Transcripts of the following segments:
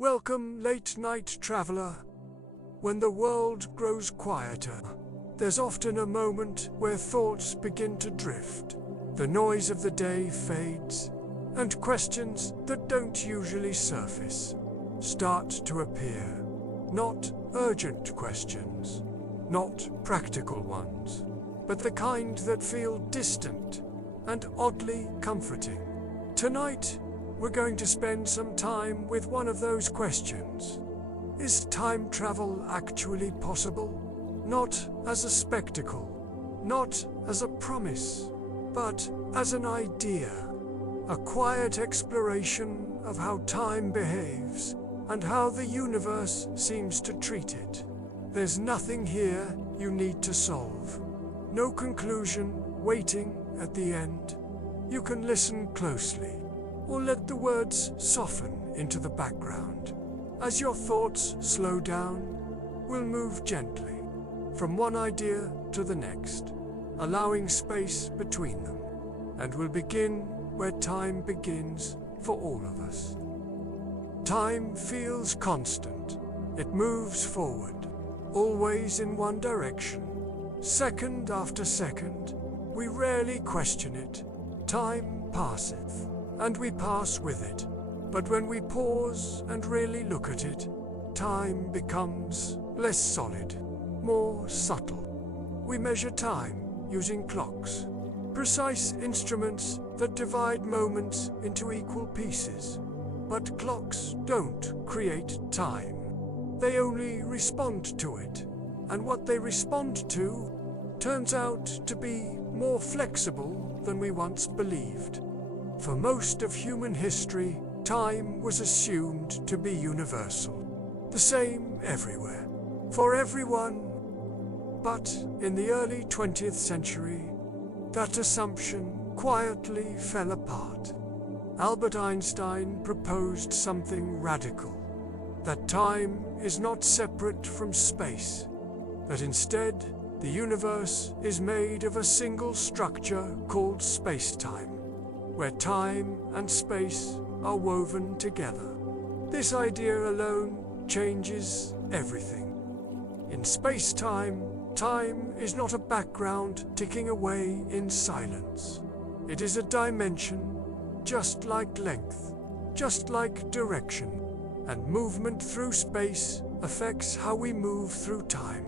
Welcome, late-night traveler. When the world grows quieter, there's often a moment where thoughts begin to drift. The noise of the day fades, and questions that don't usually surface start to appear. Not urgent questions, not practical ones, but the kind that feel distant and oddly comforting. Tonight, we're going to spend some time with one of those questions. Is time travel actually possible? Not as a spectacle, not as a promise, but as an idea. A quiet exploration of how time behaves and how the universe seems to treat it. There's nothing here you need to solve. No conclusion waiting at the end. You can listen closely, or let the words soften into the background. As your thoughts slow down, we'll move gently from one idea to the next, allowing space between them, and we'll begin where time begins for all of us. Time feels constant. It moves forward, always in one direction. Second after second, we rarely question it. Time passeth, and we pass with it. But when we pause and really look at it, time becomes less solid, more subtle. We measure time using clocks, precise instruments that divide moments into equal pieces. But clocks don't create time. They only respond to it, and what they respond to turns out to be more flexible than we once believed. For most of human history, time was assumed to be universal, the same everywhere, for everyone. But in the early 20th century, that assumption quietly fell apart. Albert Einstein proposed something radical, that time is not separate from space, that instead the universe is made of a single structure called space-time, where time and space are woven together. This idea alone changes everything. In space-time, time is not a background ticking away in silence. It is a dimension, just like length, just like direction, and movement through space affects how we move through time.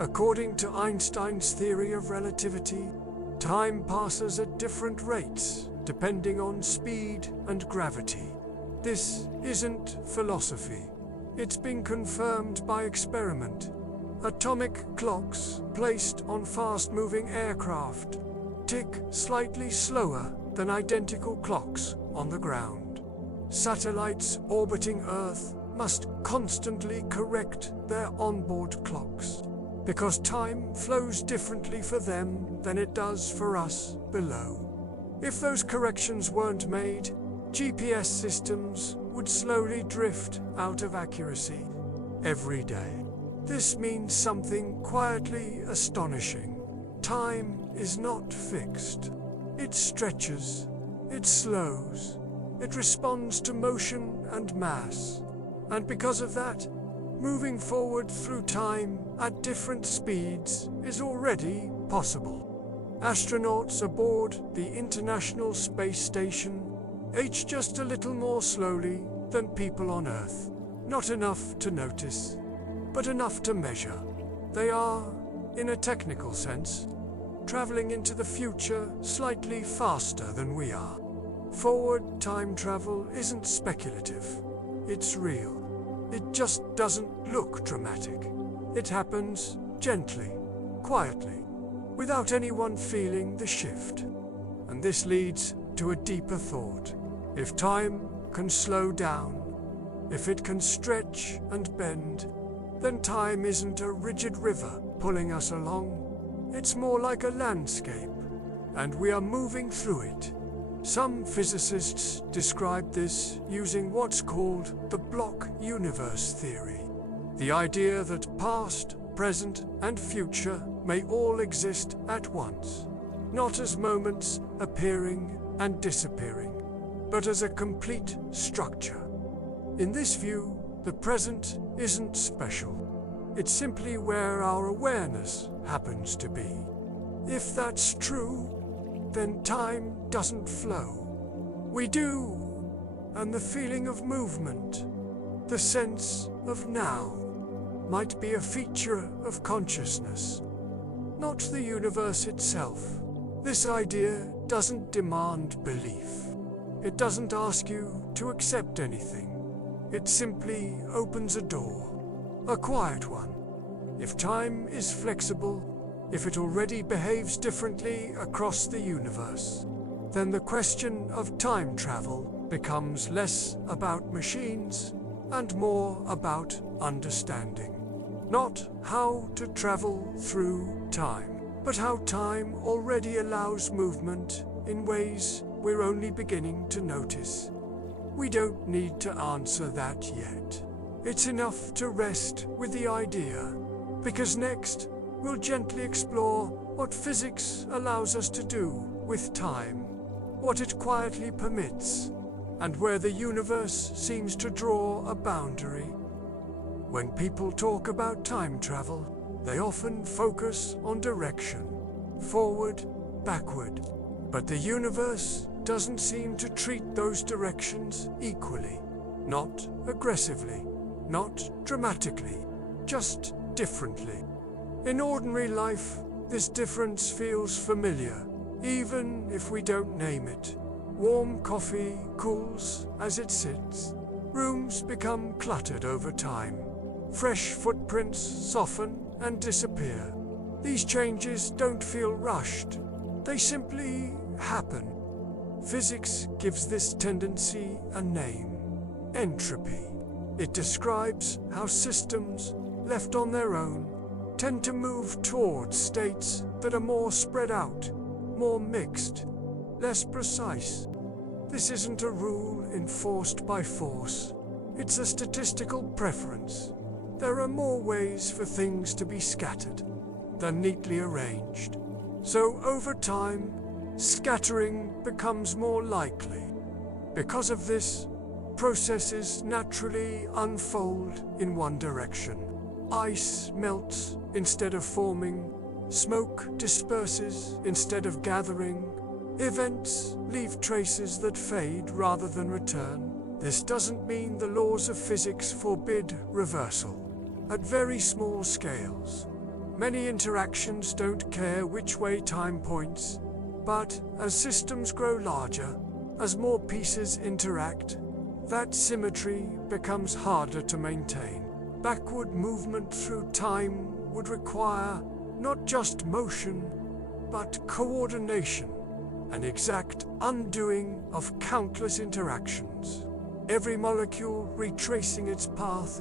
According to Einstein's theory of relativity, time passes at different rates, depending on speed and gravity. This isn't philosophy. It's been confirmed by experiment. Atomic clocks placed on fast-moving aircraft tick slightly slower than identical clocks on the ground. Satellites orbiting Earth must constantly correct their onboard clocks, because time flows differently for them than it does for us below. If those corrections weren't made, GPS systems would slowly drift out of accuracy every day. This means something quietly astonishing. Time is not fixed. It stretches, it slows, it responds to motion and mass. And because of that, moving forward through time at different speeds is already possible. Astronauts aboard the International Space Station age just a little more slowly than people on Earth. Not enough to notice, but enough to measure. They are, in a technical sense, traveling into the future slightly faster than we are. Forward time travel isn't speculative. It's real. It just doesn't look dramatic. It happens gently, quietly, without anyone feeling the shift. And this leads to a deeper thought. If time can slow down, if it can stretch and bend, then time isn't a rigid river pulling us along. It's more like a landscape, and we are moving through it. Some physicists describe this using what's called the block universe theory. The idea that past, present, and future may all exist at once, not as moments appearing and disappearing, but as a complete structure. In this view, The present isn't special. It's simply where our awareness happens to be. If that's true, then time doesn't flow. We do, and the feeling of movement, the sense of now, might be a feature of consciousness, not the universe itself. This idea doesn't demand belief. It doesn't ask you to accept anything. It simply opens a door, a quiet one. If time is flexible, if it already behaves differently across the universe, then the question of time travel becomes less about machines and more about understanding. Not how to travel through time, but how time already allows movement in ways we're only beginning to notice. We don't need to answer that yet. It's enough to rest with the idea, because next we'll gently explore what physics allows us to do with time, what it quietly permits, and where the universe seems to draw a boundary. When people talk about time travel, they often focus on direction, forward, backward. But the universe doesn't seem to treat those directions equally. Not aggressively, not dramatically, just differently. In ordinary life, this difference feels familiar, even if we don't name it. Warm coffee cools as it sits. Rooms become cluttered over time. Fresh footprints soften and disappear. These changes don't feel rushed. They simply happen. Physics gives this tendency a name: entropy. It describes how systems, left on their own, tend to move towards states that are more spread out, more mixed, less precise. This isn't a rule enforced by force. It's a statistical preference. There are more ways for things to be scattered than neatly arranged. So over time, scattering becomes more likely. Because of this, processes naturally unfold in one direction. Ice melts instead of forming. Smoke disperses instead of gathering. Events leave traces that fade rather than return. This doesn't mean the laws of physics forbid reversal. At very small scales, many interactions don't care which way time points, but as systems grow larger, as more pieces interact, that symmetry becomes harder to maintain. Backward movement through time would require not just motion, but coordination, an exact undoing of countless interactions. Every molecule retracing its path,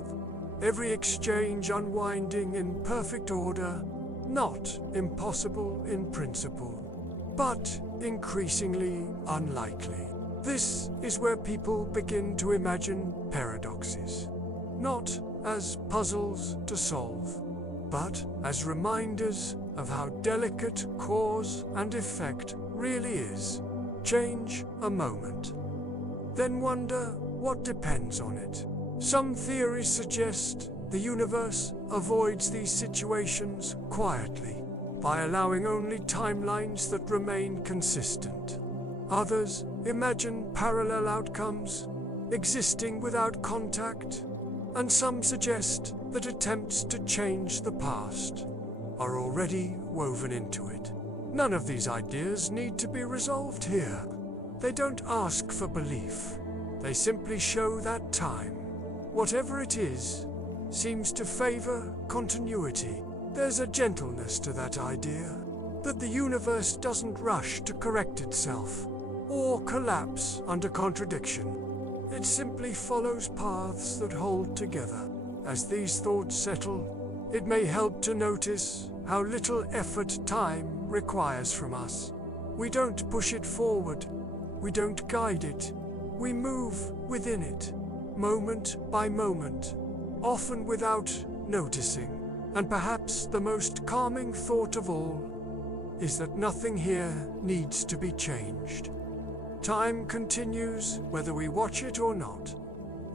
every exchange unwinding in perfect order, not impossible in principle, but increasingly unlikely. This is where people begin to imagine paradoxes, not as puzzles to solve, but as reminders of how delicate cause and effect really is. Change a moment, then wonder what depends on it. Some theories suggest the universe avoids these situations quietly, by allowing only timelines that remain consistent. Others imagine parallel outcomes, existing without contact, and some suggest that attempts to change the past are already woven into it. None of these ideas need to be resolved here. They don't ask for belief. They simply show that time, whatever it is, seems to favor continuity. There's a gentleness to that idea, that the universe doesn't rush to correct itself or collapse under contradiction. It simply follows paths that hold together. As these thoughts settle, it may help to notice how little effort time requires from us. We don't push it forward. We don't guide it. We move within it, moment by moment, often without noticing. And perhaps the most calming thought of all is that nothing here needs to be changed. Time continues whether we watch it or not,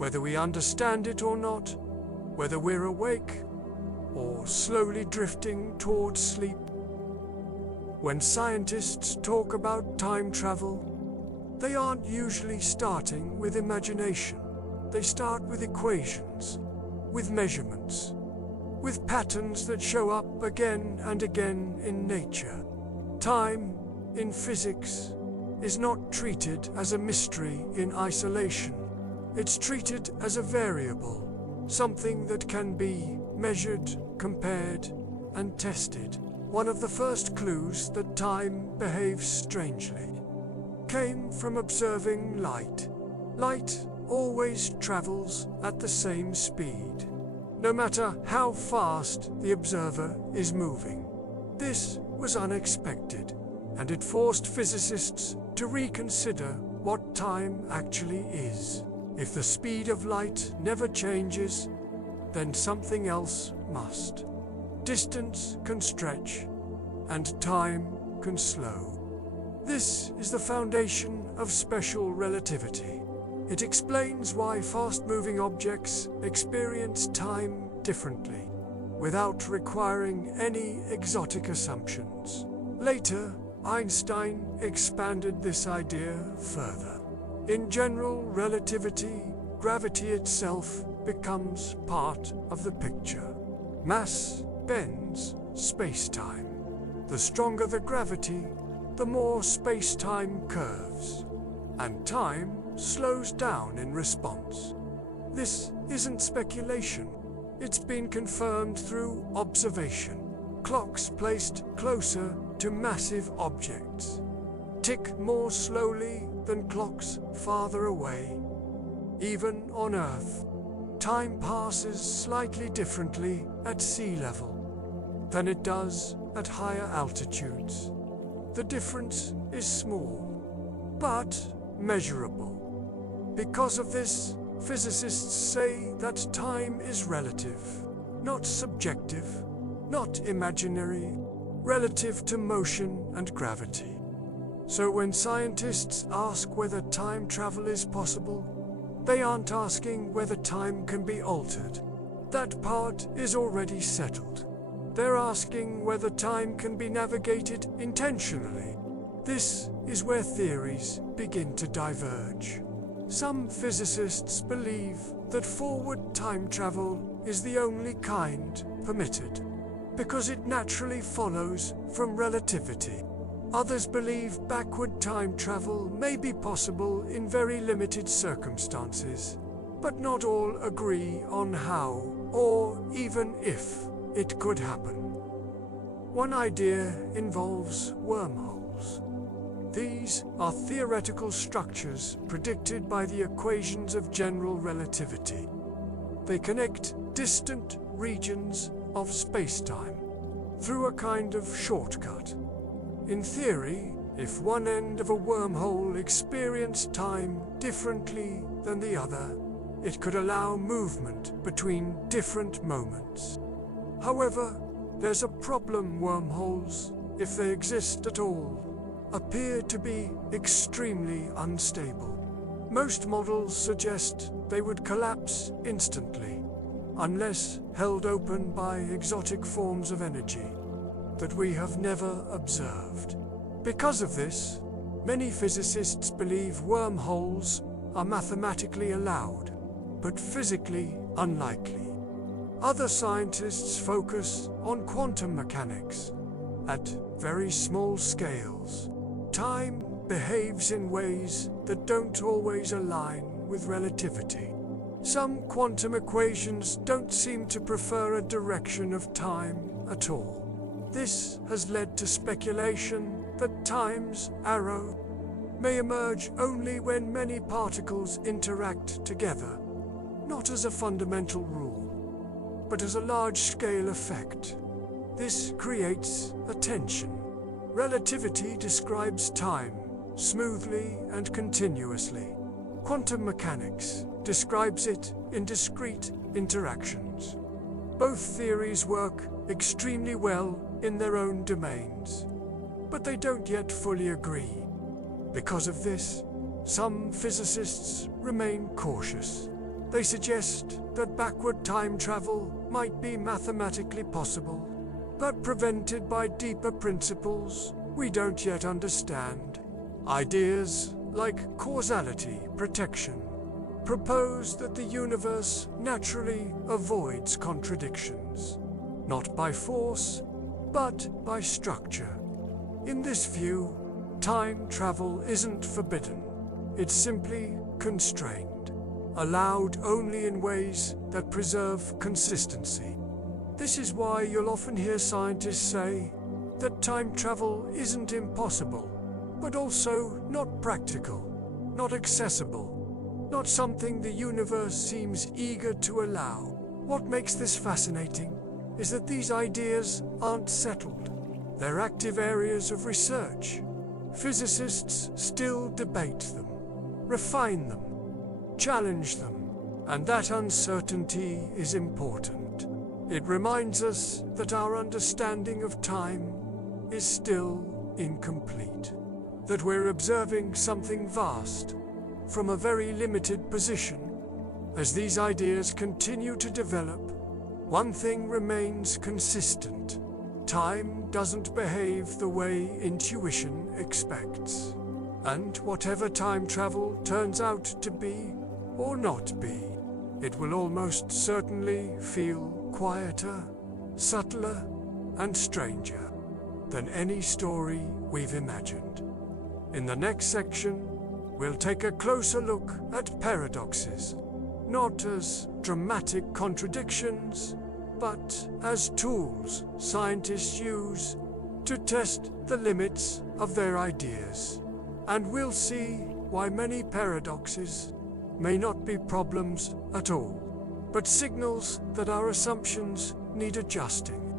whether we understand it or not, whether we're awake or slowly drifting towards sleep. When scientists talk about time travel, they aren't usually starting with imagination. They start with equations, with measurements, with patterns that show up again and again in nature. Time, in physics, is not treated as a mystery in isolation. It's treated as a variable, something that can be measured, compared, and tested. One of the first clues that time behaves strangely came from observing light. Light always travels at the same speed, no matter how fast the observer is moving. This was unexpected, and it forced physicists to reconsider what time actually is. If the speed of light never changes, then something else must. Distance can stretch, and time can slow. This is the foundation of special relativity. It explains why fast-moving objects experience time differently, without requiring any exotic assumptions. Later, Einstein expanded this idea further. In general relativity, gravity itself becomes part of the picture. Mass bends space-time. The stronger the gravity, the more space-time curves, and time slows down in response. This isn't speculation. It's been confirmed through observation. Clocks placed closer to massive objects tick more slowly than clocks farther away. Even on Earth, time passes slightly differently at sea level than it does at higher altitudes. The difference is small, but measurable. Because of this, physicists say that time is relative, not subjective, not imaginary, relative to motion and gravity. So when scientists ask whether time travel is possible, they aren't asking whether time can be altered. That part is already settled. They're asking whether time can be navigated intentionally. This is where theories begin to diverge. Some physicists believe that forward time travel is the only kind permitted, because it naturally follows from relativity. Others believe backward time travel may be possible in very limited circumstances, but not all agree on how, or even if, it could happen. One idea involves wormholes. These are theoretical structures predicted by the equations of general relativity. They connect distant regions of space-time through a kind of shortcut. In theory, if one end of a wormhole experienced time differently than the other, it could allow movement between different moments. However, there's a problem. Wormholes, if they exist at all, appear to be extremely unstable. Most models suggest they would collapse instantly, unless held open by exotic forms of energy that we have never observed. Because of this, many physicists believe wormholes are mathematically allowed, but physically unlikely. Other scientists focus on quantum mechanics. At very small scales, time behaves in ways that don't always align with relativity. Some quantum equations don't seem to prefer a direction of time at all. This has led to speculation that time's arrow may emerge only when many particles interact together, not as a fundamental rule, but as a large-scale effect. This creates a tension. Relativity describes time smoothly and continuously. Quantum mechanics describes it in discrete interactions. Both theories work extremely well in their own domains, but they don't yet fully agree. Because of this, some physicists remain cautious. They suggest that backward time travel might be mathematically possible, but prevented by deeper principles we don't yet understand. Ideas like causality protection propose that the universe naturally avoids contradictions, not by force, but by structure. In this view, time travel isn't forbidden. It's simply constrained, allowed only in ways that preserve consistency. This is why you'll often hear scientists say that time travel isn't impossible, but also not practical, not accessible, not something the universe seems eager to allow. What makes this fascinating is that these ideas aren't settled. They're active areas of research. Physicists still debate them, refine them, challenge them, and that uncertainty is important. It reminds us that our understanding of time is still incomplete, that we're observing something vast from a very limited position. As these ideas continue to develop, one thing remains consistent. Time doesn't behave the way intuition expects. And whatever time travel turns out to be or not be, it will almost certainly feel quieter, subtler, and stranger than any story we've imagined. In the next section, we'll take a closer look at paradoxes, not as dramatic contradictions, but as tools scientists use to test the limits of their ideas. And we'll see why many paradoxes may not be problems at all, but signals that our assumptions need adjusting.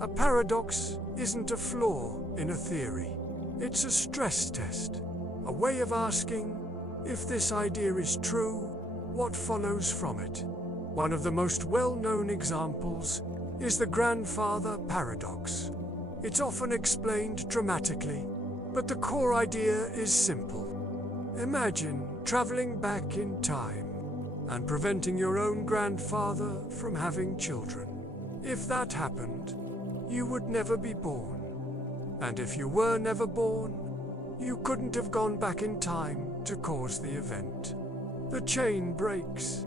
A paradox isn't a flaw in a theory. It's a stress test, a way of asking, if this idea is true, what follows from it? One of the most well-known examples is the grandfather paradox. It's often explained dramatically, but the core idea is simple. Imagine traveling back in time and preventing your own grandfather from having children. If that happened, you would never be born. And if you were never born, you couldn't have gone back in time to cause the event. The chain breaks.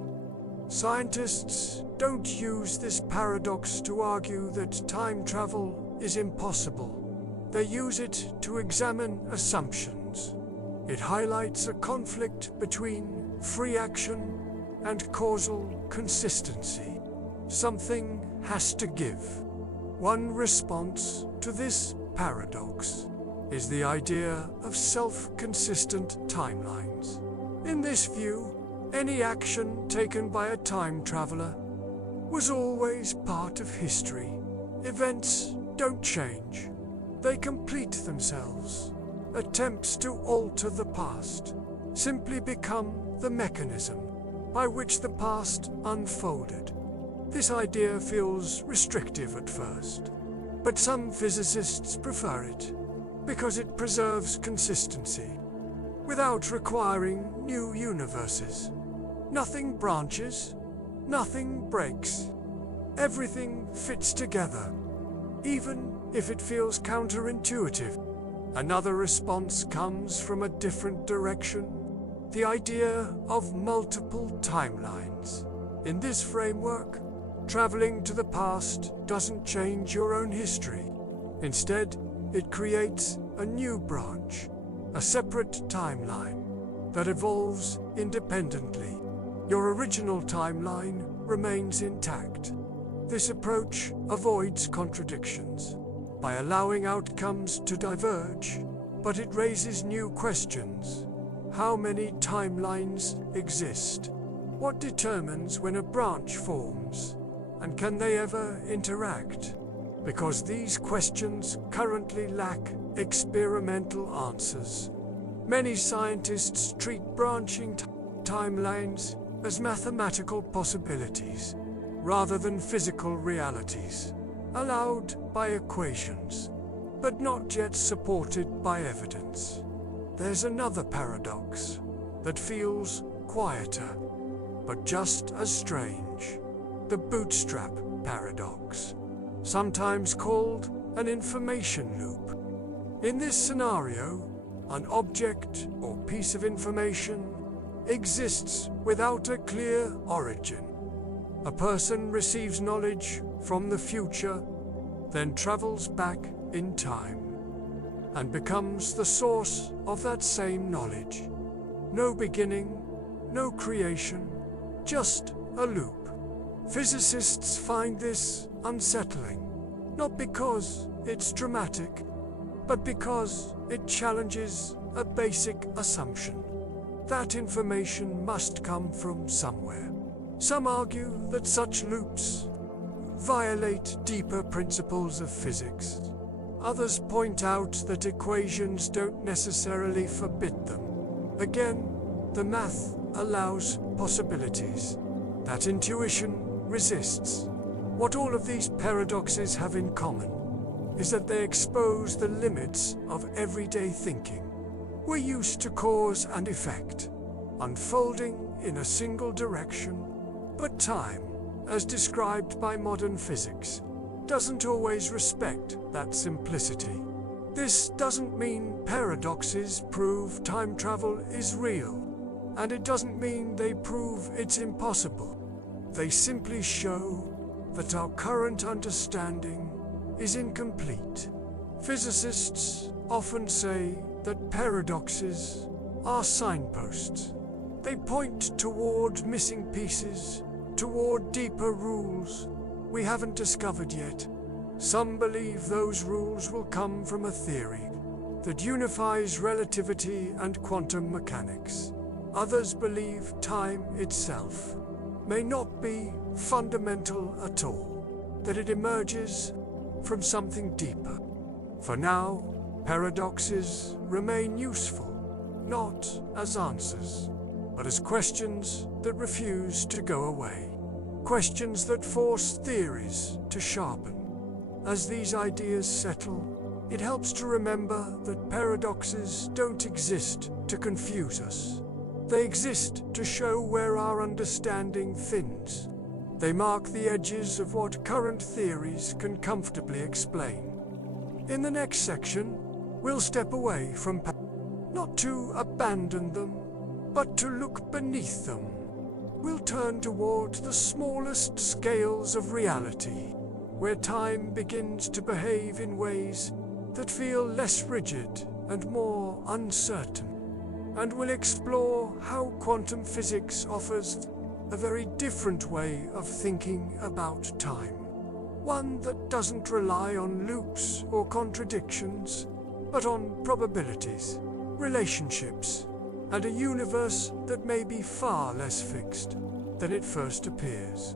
Scientists don't use this paradox to argue that time travel is impossible. They use it to examine assumptions. It highlights a conflict between free action and causal consistency. Something has to give. One response to this paradox is the idea of self-consistent timelines. In this view, any action taken by a time traveler was always part of history. Events don't change. They complete themselves. Attempts to alter the past simply become the mechanism by which the past unfolded. This idea feels restrictive at first, but some physicists prefer it because it preserves consistency without requiring new universes. Nothing branches, nothing breaks. Everything fits together, even if it feels counterintuitive. Another response comes from a different direction, the idea of multiple timelines. In this framework, traveling to the past doesn't change your own history. Instead, it creates a new branch, a separate timeline that evolves independently. Your original timeline remains intact. This approach avoids contradictions by allowing outcomes to diverge, but it raises new questions. How many timelines exist? What determines when a branch forms? And can they ever interact? Because these questions currently lack experimental answers. Many scientists treat branching timelines as mathematical possibilities, rather than physical realities, allowed by equations, but not yet supported by evidence. There's another paradox that feels quieter. but just as strange. The bootstrap paradox, sometimes called an information loop. In this scenario, an object or piece of information exists without a clear origin. A person receives knowledge from the future, then travels back in time, and becomes the source of that same knowledge. No beginning, no creation, just a loop. Physicists find this unsettling, not because it's dramatic, but because it challenges a basic assumption. That information must come from somewhere. Some argue that such loops violate deeper principles of physics. Others point out that equations don't necessarily forbid them. Again, the math allows possibilities that intuition resists. What all of these paradoxes have in common is that they expose the limits of everyday thinking. We're used to cause and effect, unfolding in a single direction, but time, as described by modern physics, doesn't always respect that simplicity. This doesn't mean paradoxes prove time travel is real, and it doesn't mean they prove it's impossible. They simply show that our current understanding is incomplete. Physicists often say that paradoxes are signposts. They point toward missing pieces, toward deeper rules we haven't discovered yet. Some believe those rules will come from a theory that unifies relativity and quantum mechanics. Others believe time itself may not be fundamental at all, that it emerges from something deeper. For now, paradoxes remain useful, not as answers, but as questions that refuse to go away. Questions that force theories to sharpen. As these ideas settle, it helps to remember that paradoxes don't exist to confuse us. They exist to show where our understanding thins. They mark the edges of what current theories can comfortably explain. In the next section, we'll step away from not to abandon them, but to look beneath them. We'll turn toward the smallest scales of reality, where time begins to behave in ways that feel less rigid and more uncertain. And we'll explore how quantum physics offers a very different way of thinking about time. One that doesn't rely on loops or contradictions, but on probabilities, relationships, and a universe that may be far less fixed than it first appears.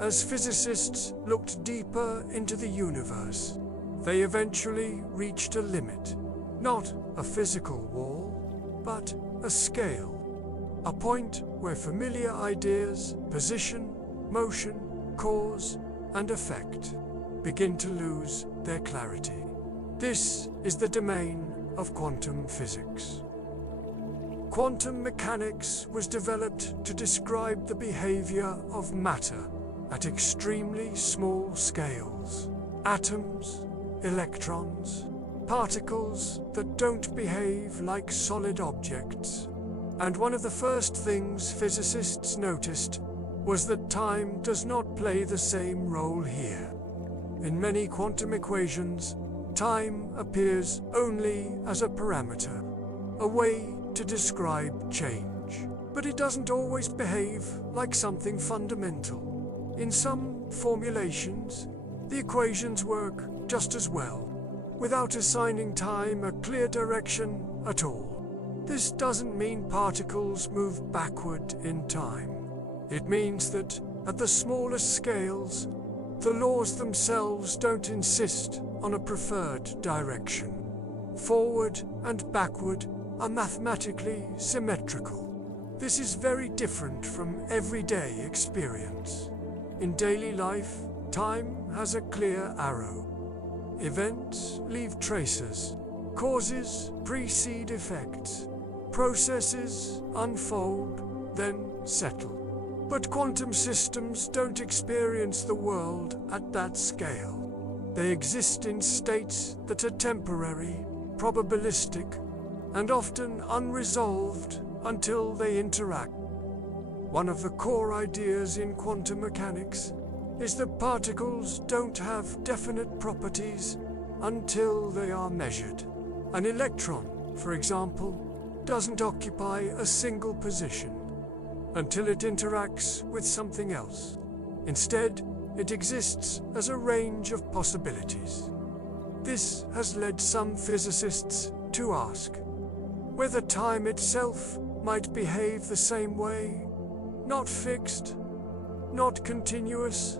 As physicists looked deeper into the universe, they eventually reached a limit, not a physical wall, but a scale, a point where familiar ideas, position, motion, cause, and effect begin to lose their clarity. This is the domain of quantum physics. Quantum mechanics was developed to describe the behavior of matter at extremely small scales. Atoms, electrons, particles that don't behave like solid objects. And one of the first things physicists noticed was that time does not play the same role here. In many quantum equations, time appears only as a parameter, a way to describe change. But it doesn't always behave like something fundamental. In some formulations, the equations work just as well, without assigning time a clear direction at all. This doesn't mean particles move backward in time. It means that, at the smallest scales, the laws themselves don't insist on a preferred direction. Forward and backward are mathematically symmetrical. This is very different from everyday experience. In daily life, time has a clear arrow. Events leave traces. Causes precede effects. Processes unfold, then settle. But quantum systems don't experience the world at that scale. They exist in states that are temporary, probabilistic, and often unresolved until they interact. One of the core ideas in quantum mechanics is that particles don't have definite properties until they are measured. An electron, for example, doesn't occupy a single position until it interacts with something else. Instead, it exists as a range of possibilities. This has led some physicists to ask whether time itself might behave the same way, not fixed, not continuous,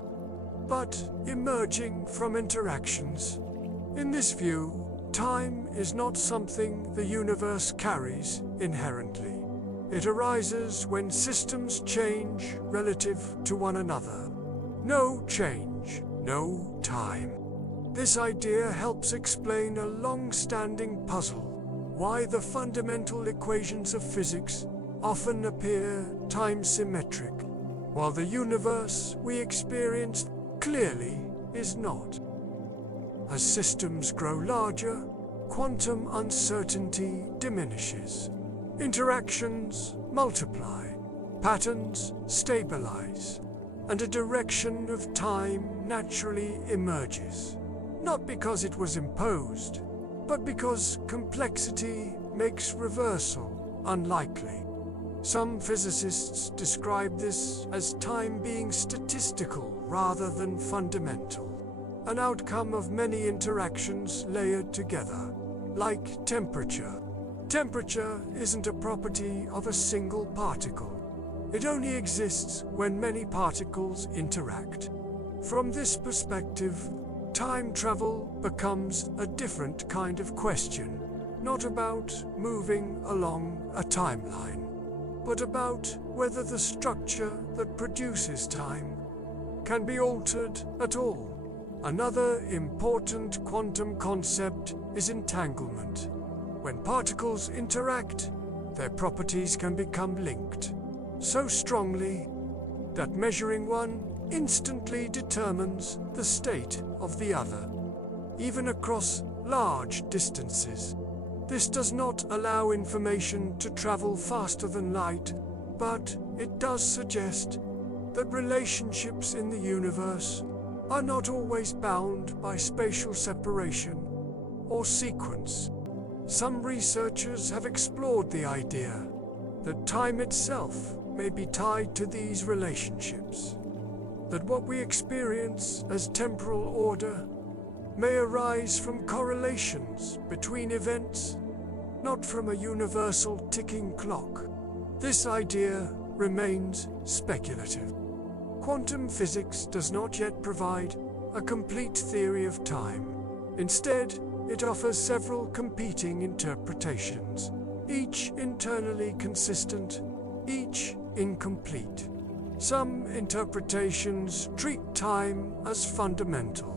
but emerging from interactions. In this view, time is not something the universe carries inherently. It arises when systems change relative to one another. No change, no time. This idea helps explain a long-standing puzzle: why the fundamental equations of physics often appear time-symmetric, while the universe we experience clearly is not. As systems grow larger, quantum uncertainty diminishes. Interactions multiply, patterns stabilize, and a direction of time naturally emerges. Not because it was imposed, but because complexity makes reversal unlikely. Some physicists describe this as time being statistical rather than fundamental, an outcome of many interactions layered together, like temperature. Temperature isn't a property of a single particle. It only exists when many particles interact. From this perspective, time travel becomes a different kind of question, not about moving along a timeline, but about whether the structure that produces time can be altered at all. Another important quantum concept is entanglement. When particles interact, their properties can become linked so strongly that measuring one instantly determines the state of the other, even across large distances. This does not allow information to travel faster than light, but it does suggest that relationships in the universe are not always bound by spatial separation or sequence. Some researchers have explored the idea that time itself may be tied to these relationships, that what we experience as temporal order may arise from correlations between events, not from a universal ticking clock. This idea remains speculative. Quantum physics does not yet provide a complete theory of time. Instead, it offers several competing interpretations, each internally consistent, each incomplete. Some interpretations treat time as fundamental.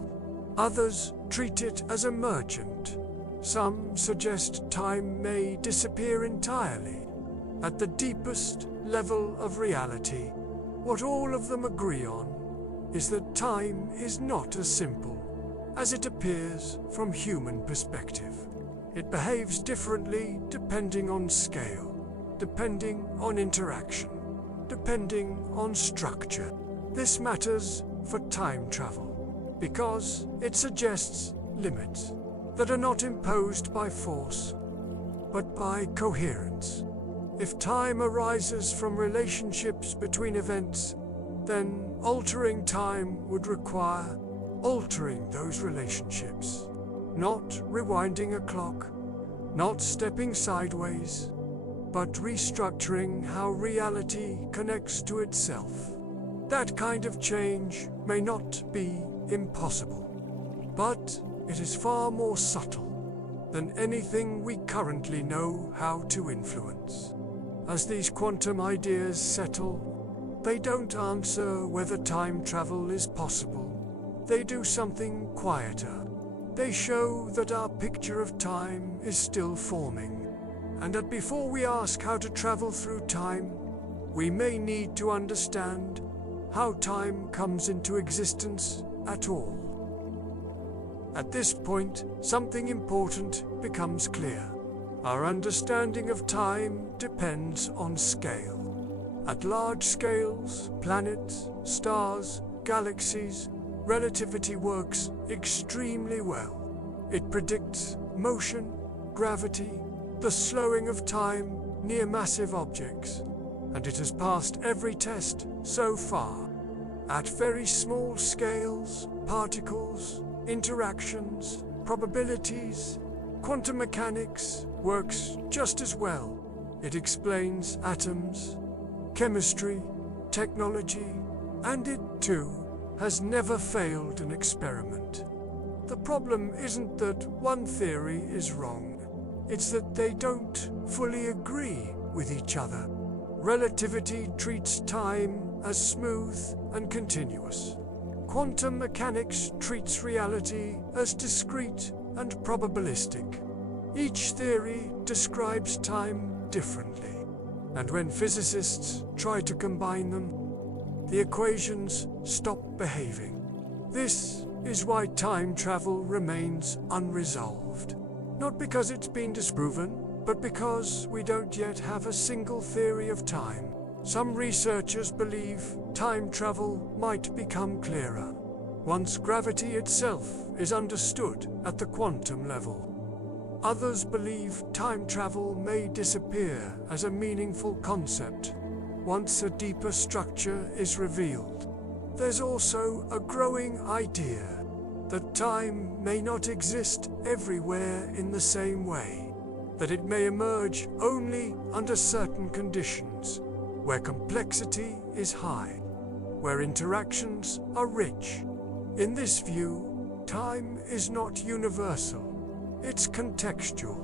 Others treat it as emergent. Some suggest time may disappear entirely. At the deepest level of reality, what all of them agree on is that time is not as simple as it appears from human perspective. It behaves differently depending on scale, depending on interaction, depending on structure. This matters for time travel because it suggests limits that are not imposed by force, but by coherence. If time arises from relationships between events, then altering time would require altering those relationships, not rewinding a clock, not stepping sideways, but restructuring how reality connects to itself. That kind of change may not be impossible, but it is far more subtle than anything we currently know how to influence. As these quantum ideas settle, they don't answer whether time travel is possible. They do something quieter. They show that our picture of time is still forming, and that before we ask how to travel through time, we may need to understand how time comes into existence at all. At this point, something important becomes clear. Our understanding of time depends on scale. At large scales, planets, stars, galaxies, relativity works extremely well. It predicts motion, gravity, the slowing of time near massive objects, and it has passed every test so far. At very small scales, particles, interactions, probabilities, quantum mechanics works just as well. It explains atoms, chemistry, technology, and it, too, has never failed an experiment. The problem isn't that one theory is wrong. It's that they don't fully agree with each other. Relativity treats time as smooth and continuous. Quantum mechanics treats reality as discrete and probabilistic. Each theory describes time differently, and when physicists try to combine them, the equations stop behaving. This is why time travel remains unresolved. Not because it's been disproven, but because we don't yet have a single theory of time. Some researchers believe time travel might become clearer once gravity itself is understood at the quantum level. Others believe time travel may disappear as a meaningful concept once a deeper structure is revealed. There's also a growing idea that time may not exist everywhere in the same way, that it may emerge only under certain conditions, where complexity is high, where interactions are rich. In this view, time is not universal, it's contextual.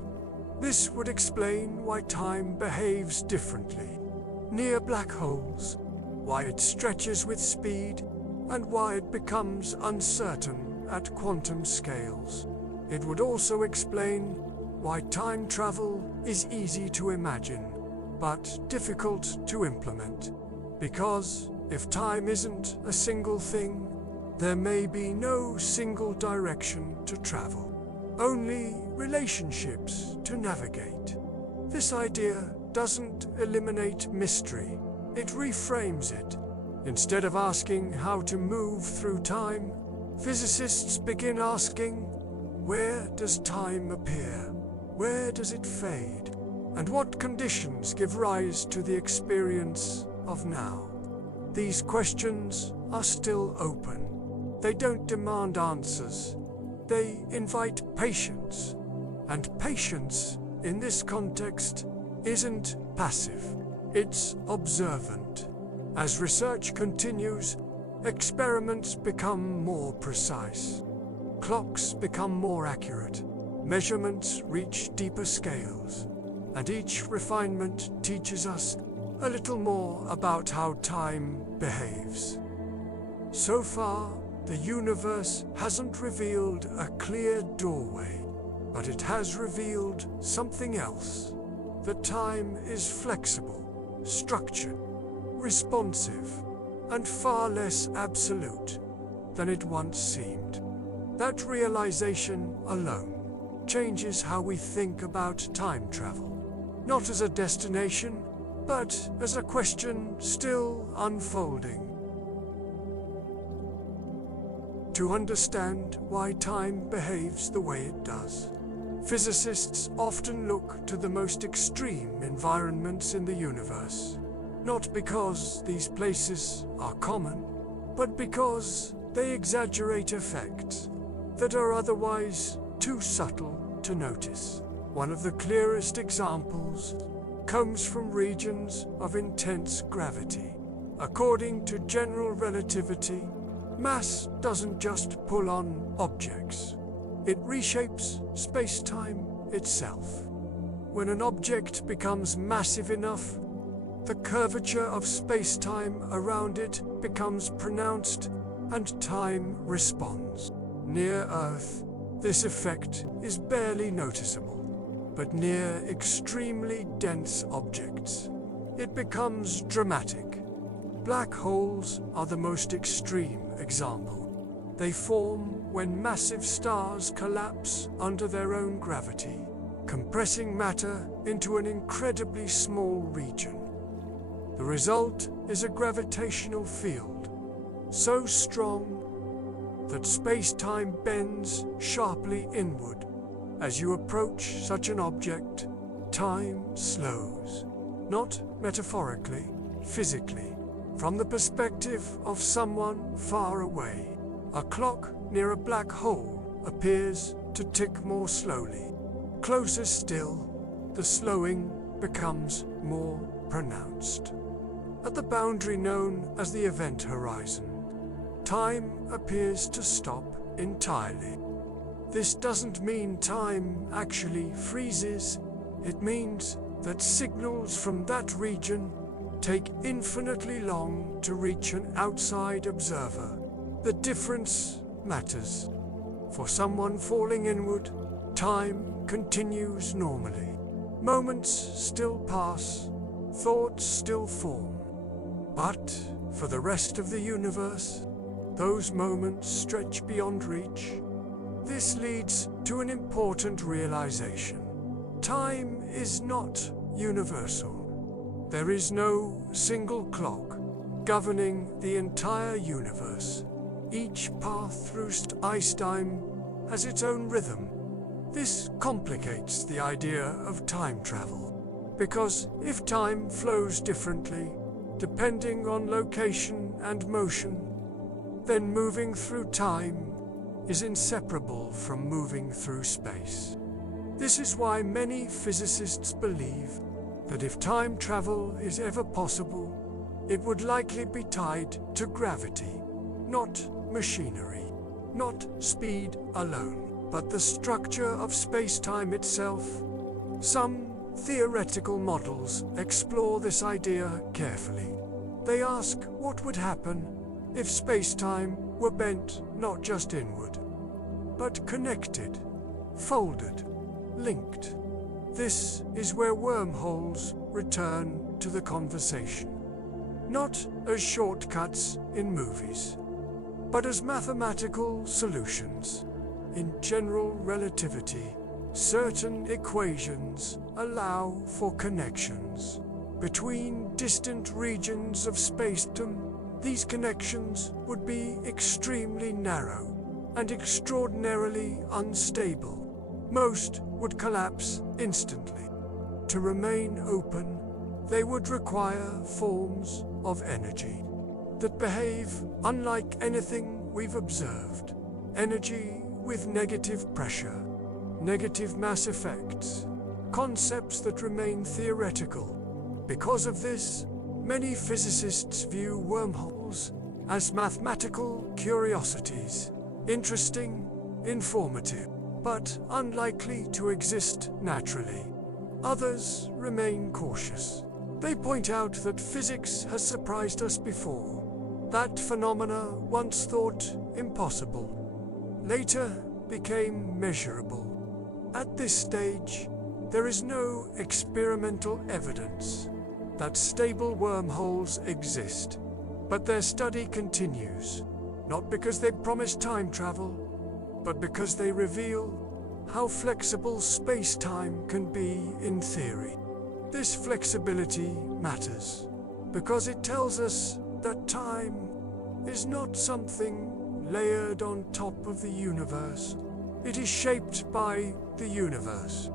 This would explain why time behaves differently near black holes, why it stretches with speed, and why it becomes uncertain at quantum scales. It would also explain why time travel is easy to imagine, but difficult to implement. Because if time isn't a single thing, there may be no single direction to travel, only relationships to navigate. This idea doesn't eliminate mystery, it reframes it. Instead of asking how to move through time, physicists begin asking, where does time appear? Where does it fade? And what conditions give rise to the experience of now? These questions are still open. They don't demand answers. They invite patience. And patience, in this context, isn't passive. It's observant. As research continues, experiments become more precise. Clocks become more accurate. Measurements reach deeper scales. And each refinement teaches us a little more about how time behaves. So far, the universe hasn't revealed a clear doorway, but it has revealed something else. That time is flexible, structured, responsive, and far less absolute than it once seemed. That realization alone changes how we think about time travel, not as a destination, but as a question still unfolding. To understand why time behaves the way it does, physicists often look to the most extreme environments in the universe, not because these places are common, but because they exaggerate effects that are otherwise too subtle to notice. One of the clearest examples comes from regions of intense gravity. According to general relativity, mass doesn't just pull on objects. It reshapes space-time itself. When an object becomes massive enough, the curvature of space-time around it becomes pronounced and time responds. Near Earth, this effect is barely noticeable, but near extremely dense objects, it becomes dramatic. Black holes are the most extreme example. They form when massive stars collapse under their own gravity, compressing matter into an incredibly small region. The result is a gravitational field so strong that space-time bends sharply inward. As you approach such an object, time slows, not metaphorically, physically. From the perspective of someone far away, a clock near a black hole appears to tick more slowly. Closer still, the slowing becomes more pronounced. At the boundary known as the event horizon, time appears to stop entirely. This doesn't mean time actually freezes. It means that signals from that region take infinitely long to reach an outside observer. The difference matters. For someone falling inward, time continues normally. Moments still pass, thoughts still form. But for the rest of the universe, those moments stretch beyond reach. This leads to an important realization. Time is not universal. There is no single clock governing the entire universe. Each path through Einstein has its own rhythm. This complicates the idea of time travel, because if time flows differently, depending on location and motion, then moving through time is inseparable from moving through space. This is why many physicists believe that if time travel is ever possible, it would likely be tied to gravity, not machinery, not speed alone, but the structure of space-time itself. Some theoretical models explore this idea carefully. They ask what would happen if space-time were bent not just inward, but connected, folded, linked. This is where wormholes return to the conversation, not as shortcuts in movies, but as mathematical solutions. In general relativity, certain equations allow for connections between distant regions of space-time. These connections would be extremely narrow and extraordinarily unstable. Most would collapse instantly. To remain open, they would require forms of energy that behave unlike anything we've observed. Energy with negative pressure, negative mass effects, concepts that remain theoretical. Because of this, many physicists view wormholes as mathematical curiosities, interesting, informative, but unlikely to exist naturally. Others remain cautious. They point out that physics has surprised us before. That phenomena once thought impossible, later became measurable. At this stage, there is no experimental evidence that stable wormholes exist, but their study continues, not because they promise time travel, but because they reveal how flexible space-time can be in theory. This flexibility matters, because it tells us that time is not something layered on top of the universe. It is shaped by the universe.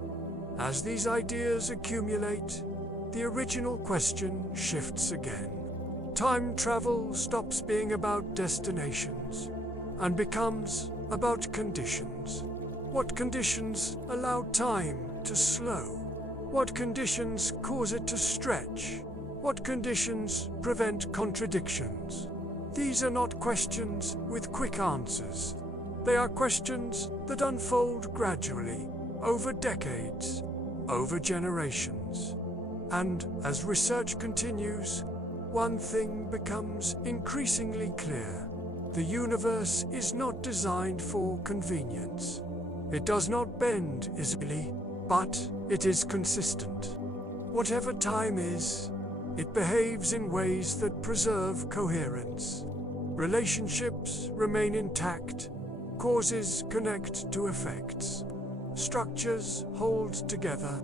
As these ideas accumulate, the original question shifts again. Time travel stops being about destinations and becomes about conditions. What conditions allow time to slow? What conditions cause it to stretch? What conditions prevent contradictions? These are not questions with quick answers. They are questions that unfold gradually, over decades, over generations. And as research continues, one thing becomes increasingly clear. The universe is not designed for convenience. It does not bend easily, but it is consistent. Whatever time is, It behaves in ways that preserve coherence. Relationships remain intact. Causes connect to effects. Structures hold together.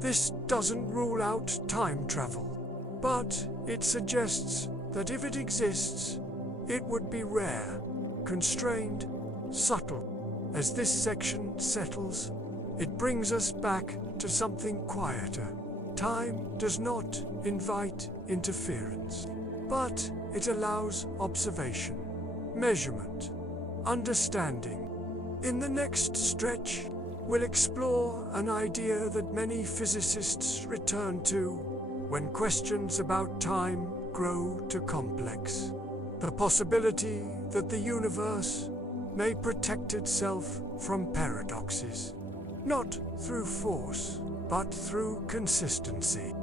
This doesn't rule out time travel, but it suggests that if it exists, it would be rare, constrained, subtle. As this section settles, it brings us back to something quieter. Time does not invite interference, but it allows observation, measurement, understanding. In the next stretch, we'll explore an idea that many physicists return to when questions about time grow too complex. The possibility that the universe may protect itself from paradoxes, not through force, but through consistency.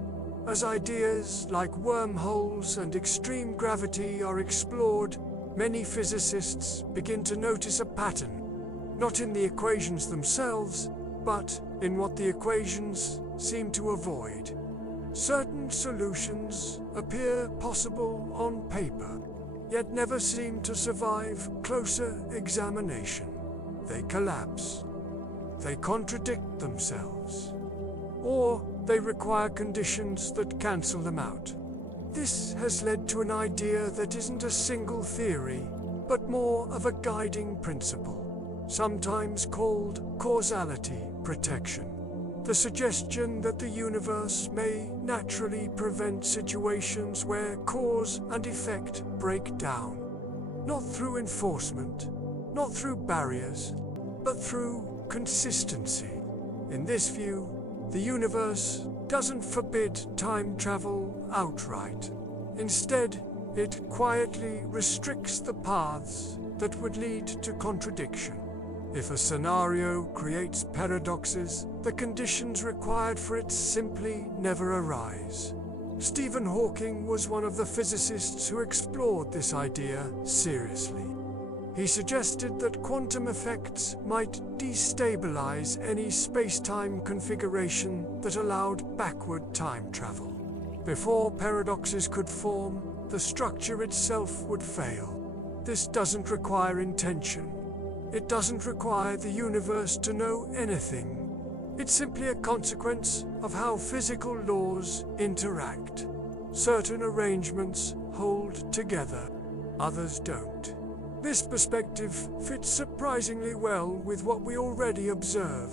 As ideas like wormholes and extreme gravity are explored, many physicists begin to notice a pattern, not in the equations themselves, but in what the equations seem to avoid. Certain solutions appear possible on paper, yet never seem to survive closer examination. They collapse. They contradict themselves. Or they require conditions that cancel them out. This has led to an idea that isn't a single theory, but more of a guiding principle, sometimes called causality protection. The suggestion that the universe may naturally prevent situations where cause and effect break down, not through enforcement, not through barriers, but through consistency. In this view, the universe doesn't forbid time travel outright. Instead, it quietly restricts the paths that would lead to contradiction. If a scenario creates paradoxes, the conditions required for it simply never arise. Stephen Hawking was one of the physicists who explored this idea seriously. He suggested that quantum effects might destabilize any space-time configuration that allowed backward time travel. Before paradoxes could form, the structure itself would fail. This doesn't require intention. It doesn't require the universe to know anything. It's simply a consequence of how physical laws interact. Certain arrangements hold together, others don't. This perspective fits surprisingly well with what we already observe.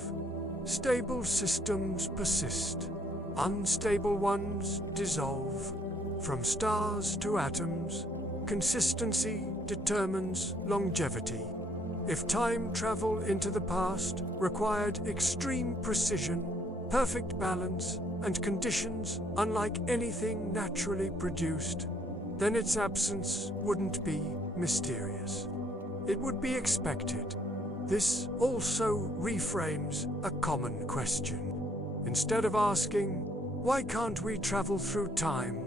Stable systems persist. Unstable ones dissolve. From stars to atoms, consistency determines longevity. If time travel into the past required extreme precision, perfect balance, and conditions unlike anything naturally produced, then its absence wouldn't be mysterious. It would be expected. This also reframes a common question. Instead of asking, why can't we travel through time?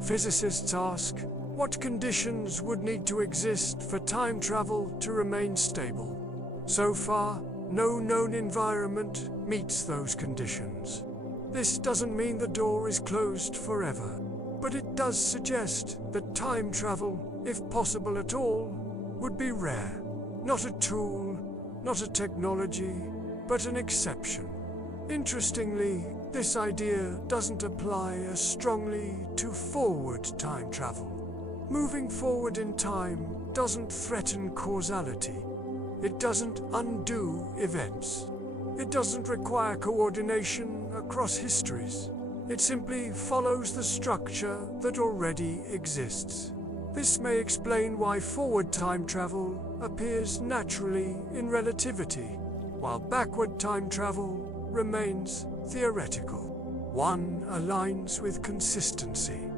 Physicists ask, what conditions would need to exist for time travel to remain stable? So far, no known environment meets those conditions. This doesn't mean the door is closed forever, but it does suggest that time travel, if possible at all, would be rare. Not a tool, not a technology, but an exception. Interestingly, this idea doesn't apply as strongly to forward time travel. Moving forward in time doesn't threaten causality. It doesn't undo events. It doesn't require coordination across histories. It simply follows the structure that already exists. This may explain why forward time travel appears naturally in relativity, while backward time travel remains theoretical. One aligns with consistency.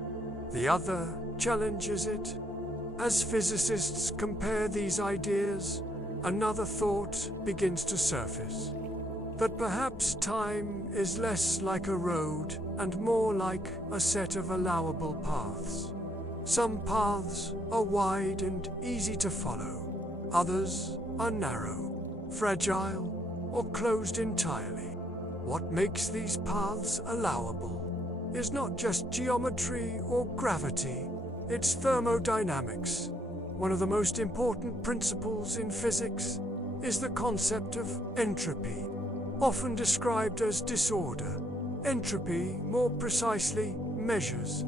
The other challenges it. As physicists compare these ideas, another thought begins to surface. That perhaps time is less like a road and more like a set of allowable paths. Some paths are wide and easy to follow. Others are narrow, fragile, or closed entirely. What makes these paths allowable? is not just geometry or gravity, it's thermodynamics. One of the most important principles in physics is the concept of entropy, often described as disorder. Entropy, more precisely, measures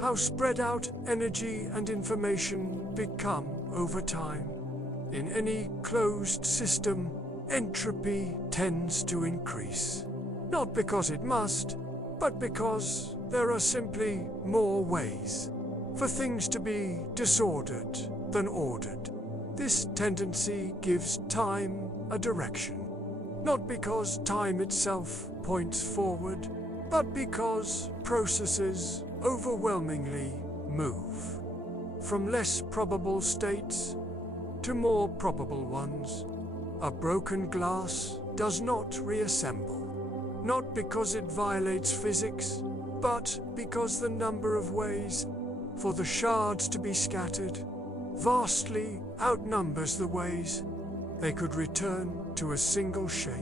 how spread out energy and information become over time. In any closed system, entropy tends to increase. Not because it must, but because there are simply more ways for things to be disordered than ordered. This tendency gives time a direction, not because time itself points forward, but because processes overwhelmingly move from less probable states to more probable ones. A broken glass does not reassemble, not because it violates physics, but because the number of ways for the shards to be scattered vastly outnumbers the ways they could return to a single shape.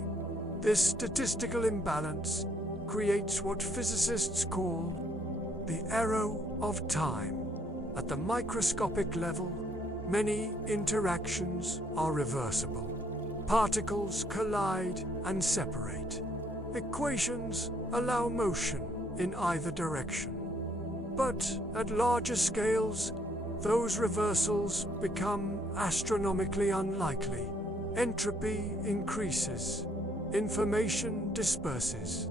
This statistical imbalance creates what physicists call the arrow of time. At the microscopic level, many interactions are reversible. Particles collide and separate. Equations allow motion in either direction. But at larger scales, those reversals become astronomically unlikely. Entropy increases, information disperses,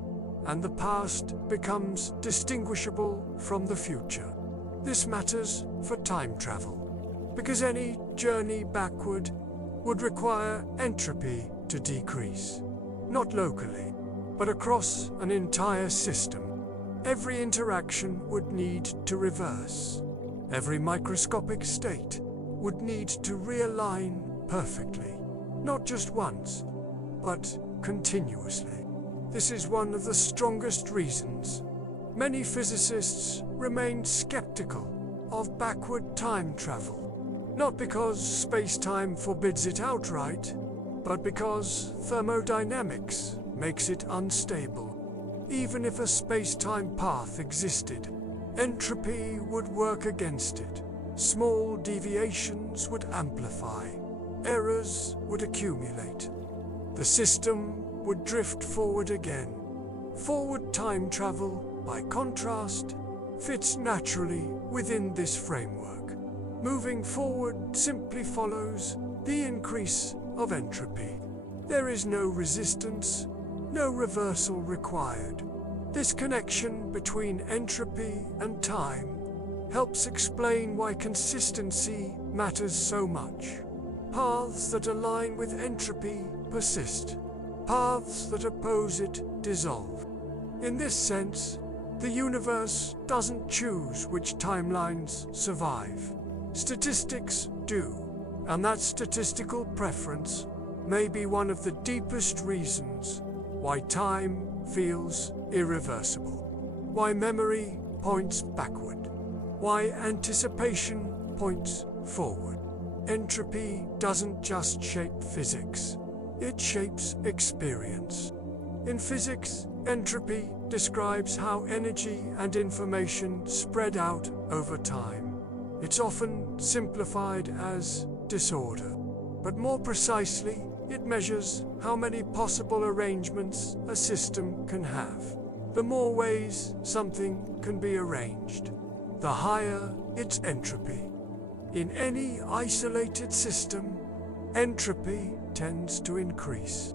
and the past becomes distinguishable from the future. This matters for time travel, because any journey backward would require entropy to decrease, not locally, but across an entire system. Every interaction would need to reverse. Every microscopic state would need to realign perfectly, not just once, but continuously. This is one of the strongest reasons many physicists remain skeptical of backward time travel, not because space-time forbids it outright, but because thermodynamics makes it unstable. Even if a space-time path existed, entropy would work against it. Small deviations would amplify. Errors would accumulate. The system would drift forward again. Forward time travel, by contrast, fits naturally within this framework. Moving forward simply follows the increase of entropy. There is no resistance, no reversal required. This connection between entropy and time helps explain why consistency matters so much. Paths that align with entropy persist. Paths that oppose it dissolve. In this sense, the universe doesn't choose which timelines survive. Statistics do, and that statistical preference may be one of the deepest reasons why time feels irreversible, why memory points backward, why anticipation points forward. Entropy doesn't just shape physics, it shapes experience. In physics, entropy describes how energy and information spread out over time. It's often simplified as disorder, but more precisely, it measures how many possible arrangements a system can have. The more ways something can be arranged, the higher its entropy. In any isolated system, entropy tends to increase.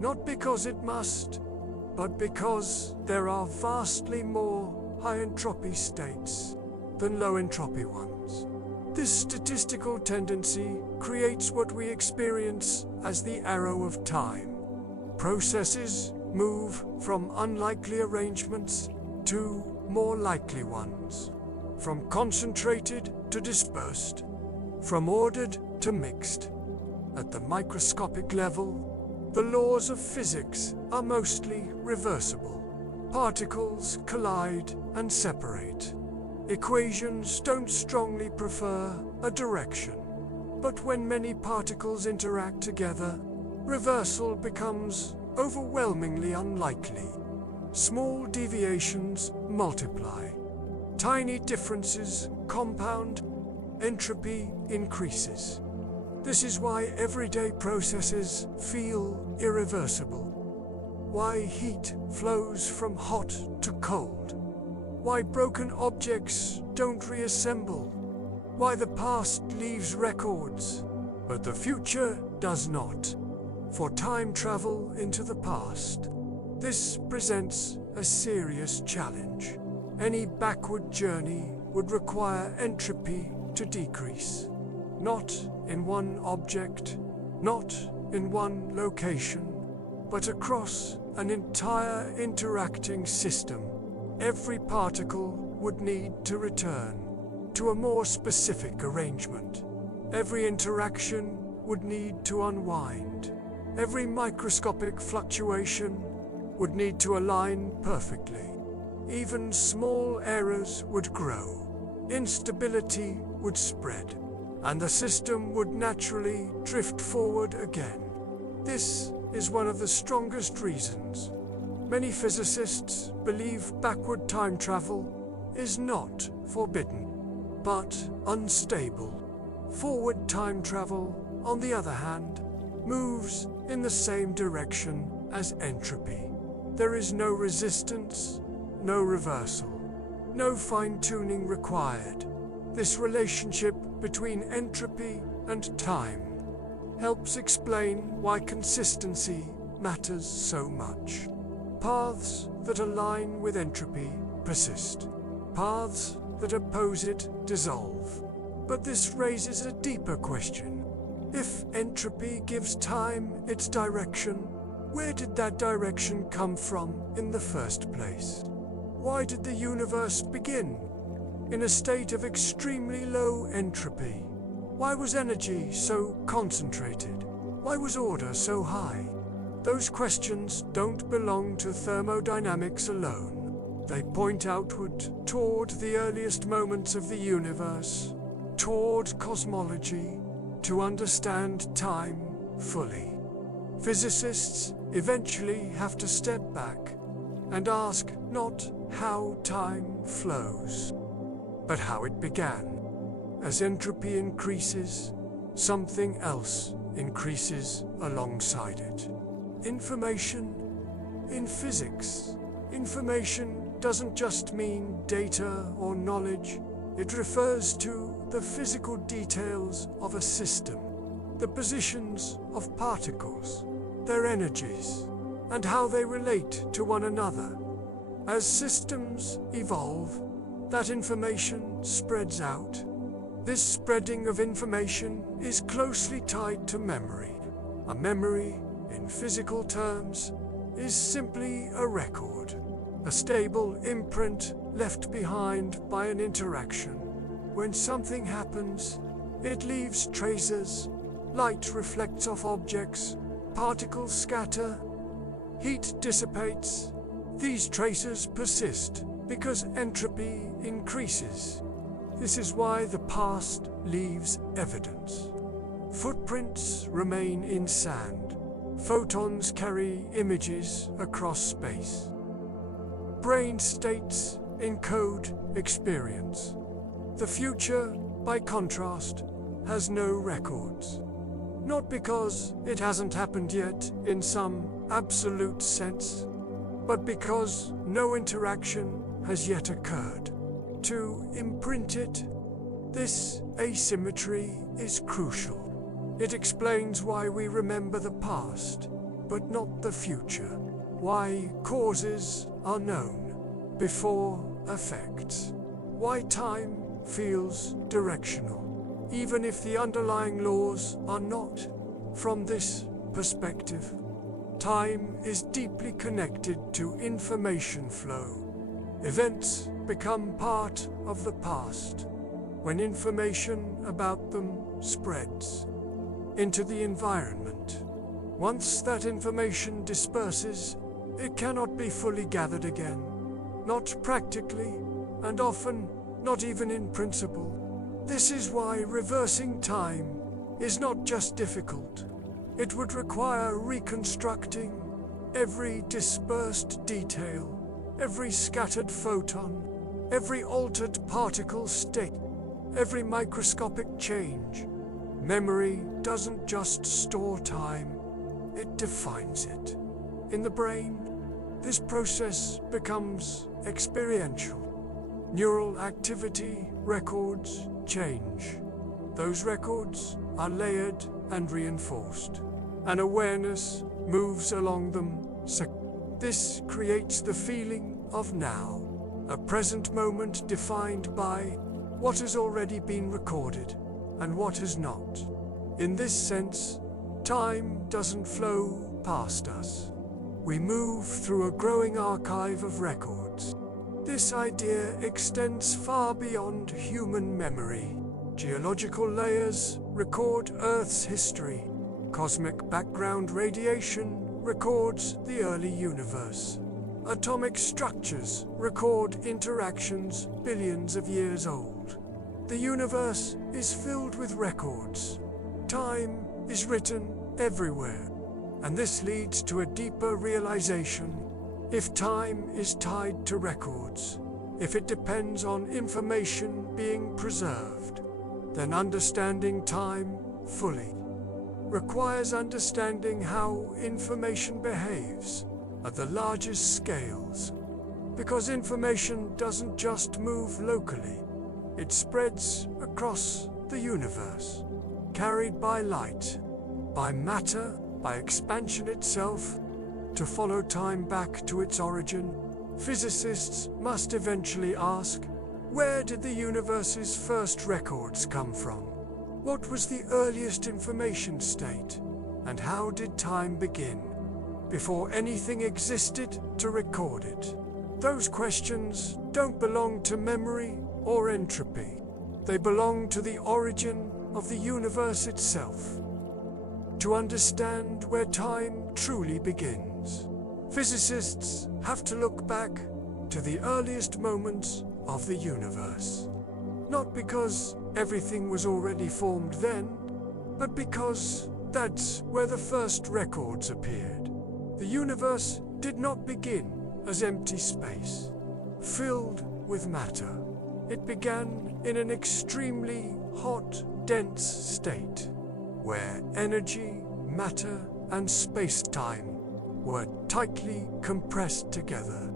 Not because it must, but because there are vastly more high entropy states than low entropy ones. This statistical tendency creates what we experience as the arrow of time. Processes move from unlikely arrangements to more likely ones, from concentrated to dispersed, from ordered to mixed. At the microscopic level, the laws of physics are mostly reversible. Particles collide and separate. Equations don't strongly prefer a direction, but when many particles interact together, reversal becomes overwhelmingly unlikely. Small deviations multiply. Tiny differences compound. Entropy increases. This is why everyday processes feel irreversible. Why heat flows from hot to cold. Why broken objects don't reassemble. Why the past leaves records, but the future does not. For time travel into the past, this presents a serious challenge. Any backward journey would require entropy to decrease. Not in one object, not in one location, but across an entire interacting system. Every particle would need to return to a more specific arrangement. Every interaction would need to unwind. Every microscopic fluctuation would need to align perfectly. Even small errors would grow. Instability would spread, and the system would naturally drift forward again. This is one of the strongest reasons many physicists believe backward time travel is not forbidden, but unstable. Forward time travel, on the other hand, moves in the same direction as entropy. There is no resistance, no reversal, no fine-tuning required. This relationship between entropy and time helps explain why consistency matters so much. Paths that align with entropy persist. Paths that oppose it dissolve. But this raises a deeper question. If entropy gives time its direction, where did that direction come from in the first place? Why did the universe begin in a state of extremely low entropy? Why was energy so concentrated? Why was order so high? Those questions don't belong to thermodynamics alone. They point outward toward the earliest moments of the universe, toward cosmology, to understand time fully. Physicists eventually have to step back and ask not how time flows, but how it began. As entropy increases, something else increases alongside it. Information. In physics, information doesn't just mean data or knowledge. It refers to the physical details of a system, the positions of particles, their energies, and how they relate to one another. As systems evolve, that information spreads out. This spreading of information is closely tied to memory. A memory, in physical terms, is simply a record, a stable imprint left behind by an interaction. When something happens, it leaves traces. Light reflects off objects, particles scatter, heat dissipates. These traces persist because entropy increases. This is why the past leaves evidence. Footprints remain in sand. Photons carry images across space. Brain states encode experience. The future, by contrast, has no records. Not because it hasn't happened yet in some absolute sense, but because no interaction has yet occurred. To imprint it, this asymmetry is crucial. It explains why we remember the past, but not the future. Why causes are known before effects. Why time feels directional, even if the underlying laws are not. From this perspective, time is deeply connected to information flow. Events become part of the past when information about them spreads into the environment. Once that information disperses, it cannot be fully gathered again, not practically, and often not even in principle. This is why reversing time is not just difficult. It would require reconstructing every dispersed detail every scattered photon, every altered particle state, every microscopic change. Memory doesn't just store time, it defines it. In the brain, this process becomes experiential. Neural activity records change. Those records are layered and reinforced, and awareness moves along them. This creates the feeling of now, a present moment defined by what has already been recorded and what has not. In this sense, time doesn't flow past us. We move through a growing archive of records. This idea extends far beyond human memory. Geological layers record Earth's history. Cosmic background radiation records the early universe. Atomic structures record interactions billions of years old. The universe is filled with records. Time is written everywhere. And this leads to a deeper realization. If time is tied to records, if it depends on information being preserved, then understanding time fully requires understanding how information behaves at the largest scales. Because information doesn't just move locally, it spreads across the universe, carried by light, by matter, by expansion itself. To follow time back to its origin, physicists must eventually ask, where did the universe's first records come from? What was the earliest information state? And how did time begin, before anything existed to record it? Those questions don't belong to memory or entropy. They belong to the origin of the universe itself. To understand where time truly begins, physicists have to look back to the earliest moments of the universe. Not because everything was already formed then, but because that's where the first records appeared. The universe did not begin as empty space, filled with matter. It began in an extremely hot, dense state, where energy, matter, and space-time were tightly compressed together.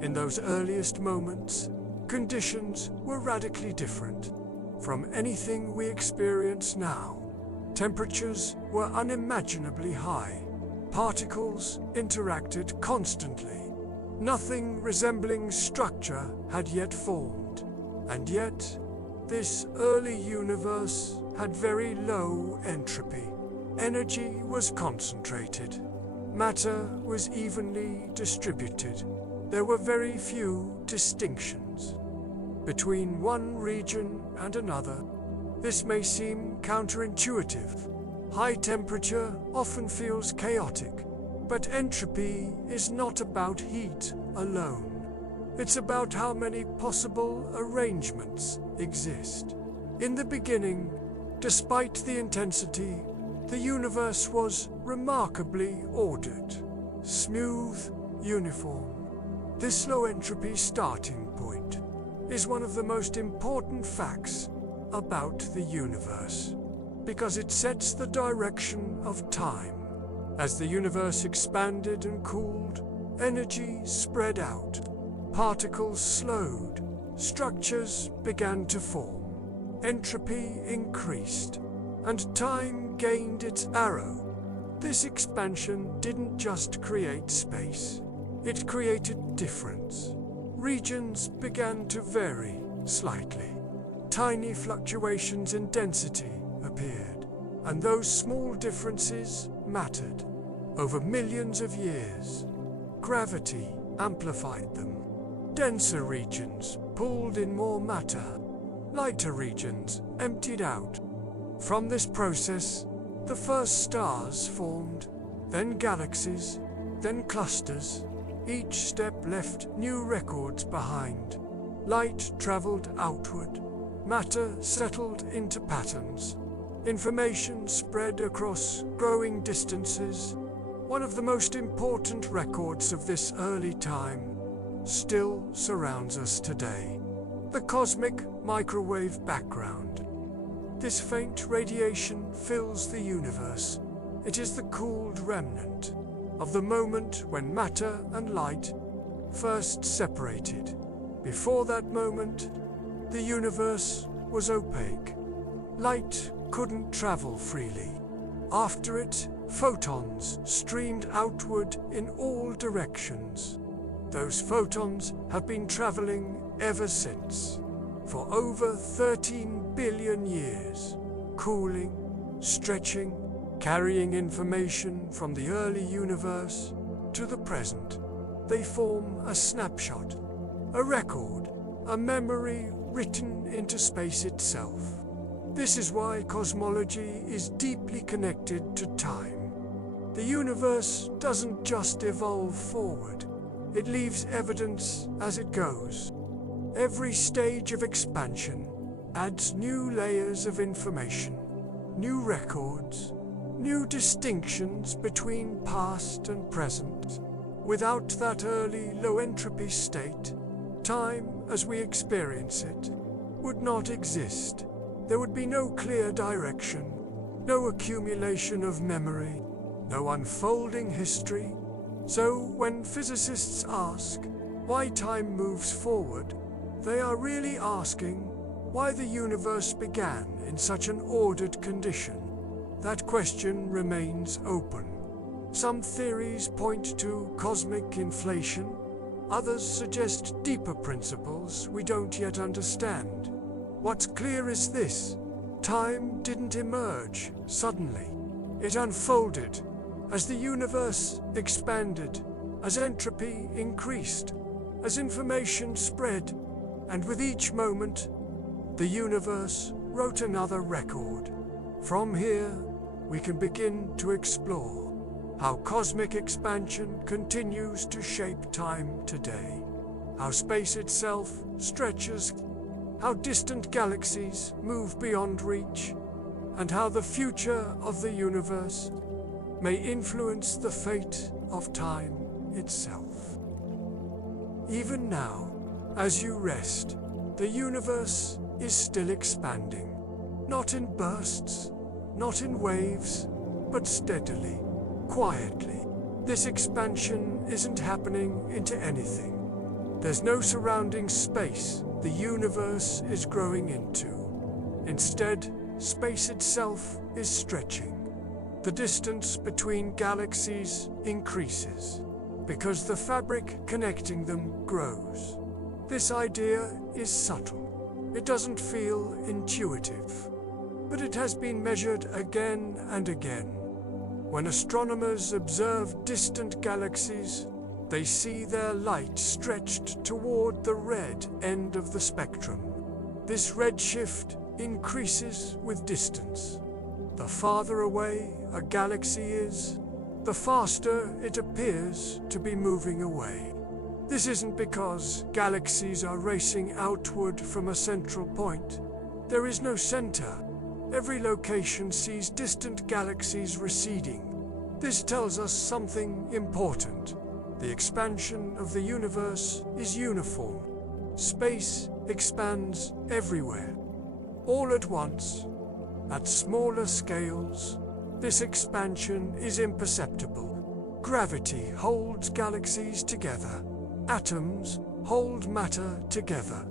In those earliest moments, conditions were radically different from anything we experience now. Temperatures were unimaginably high. Particles interacted constantly. Nothing resembling structure had yet formed. And yet, this early universe had very low entropy. Energy was concentrated. Matter was evenly distributed. There were very few distinctions between one region and another. This may seem counterintuitive. High temperature often feels chaotic, but entropy is not about heat alone. It's about how many possible arrangements exist. In the beginning, despite the intensity, the universe was remarkably ordered, smooth, uniform. This low entropy starting point is one of the most important facts about the universe, because it sets the direction of time. As the universe expanded and cooled, energy spread out, particles slowed, structures began to form, entropy increased, and time gained its arrow. This expansion didn't just create space, it created difference. Regions began to vary slightly. Tiny fluctuations in density appeared, and those small differences mattered. Over millions of years, gravity amplified them. Denser regions pulled in more matter. Lighter regions emptied out. From this process, the first stars formed, then galaxies, then clusters. Each step left new records behind. Light traveled outward. Matter settled into patterns. Information spread across growing distances. One of the most important records of this early time still surrounds us today. The cosmic microwave background. This faint radiation fills the universe. It is the cooled remnant of the moment when matter and light first separated. Before that moment, the universe was opaque. Light couldn't travel freely. After it, photons streamed outward in all directions. Those photons have been traveling ever since, for over 13 billion years, cooling, stretching, carrying information from the early universe to the present. They form a snapshot, a record, a memory written into space itself. This is why cosmology is deeply connected to time. The universe doesn't just evolve forward, it leaves evidence as it goes. Every stage of expansion adds new layers of information, new records, new distinctions between past and present. Without that early low-entropy state, time as we experience it would not exist. There would be no clear direction, no accumulation of memory, no unfolding history. So when physicists ask why time moves forward, they are really asking why the universe began in such an ordered condition. That question remains open. Some theories point to cosmic inflation, others suggest deeper principles we don't yet understand. What's clear is this: time didn't emerge suddenly. It unfolded as the universe expanded, as entropy increased, as information spread, and with each moment, the universe wrote another record. From here, we can begin to explore how cosmic expansion continues to shape time today, how space itself stretches, how distant galaxies move beyond reach, and how the future of the universe may influence the fate of time itself. Even now, as you rest, the universe is still expanding, not in bursts, not in waves, but steadily, quietly. This expansion isn't happening into anything. There's no surrounding space the universe is growing into. Instead, space itself is stretching. The distance between galaxies increases, because the fabric connecting them grows. This idea is subtle. It doesn't feel intuitive, but it has been measured again and again. When astronomers observe distant galaxies, they see their light stretched toward the red end of the spectrum. This redshift increases with distance. The farther away a galaxy is, the faster it appears to be moving away. This isn't because galaxies are racing outward from a central point. There is no center. Every location sees distant galaxies receding. This tells us something important. The expansion of the universe is uniform. Space expands everywhere, all at once. At smaller scales, this expansion is imperceptible. Gravity holds galaxies together. Atoms hold matter together.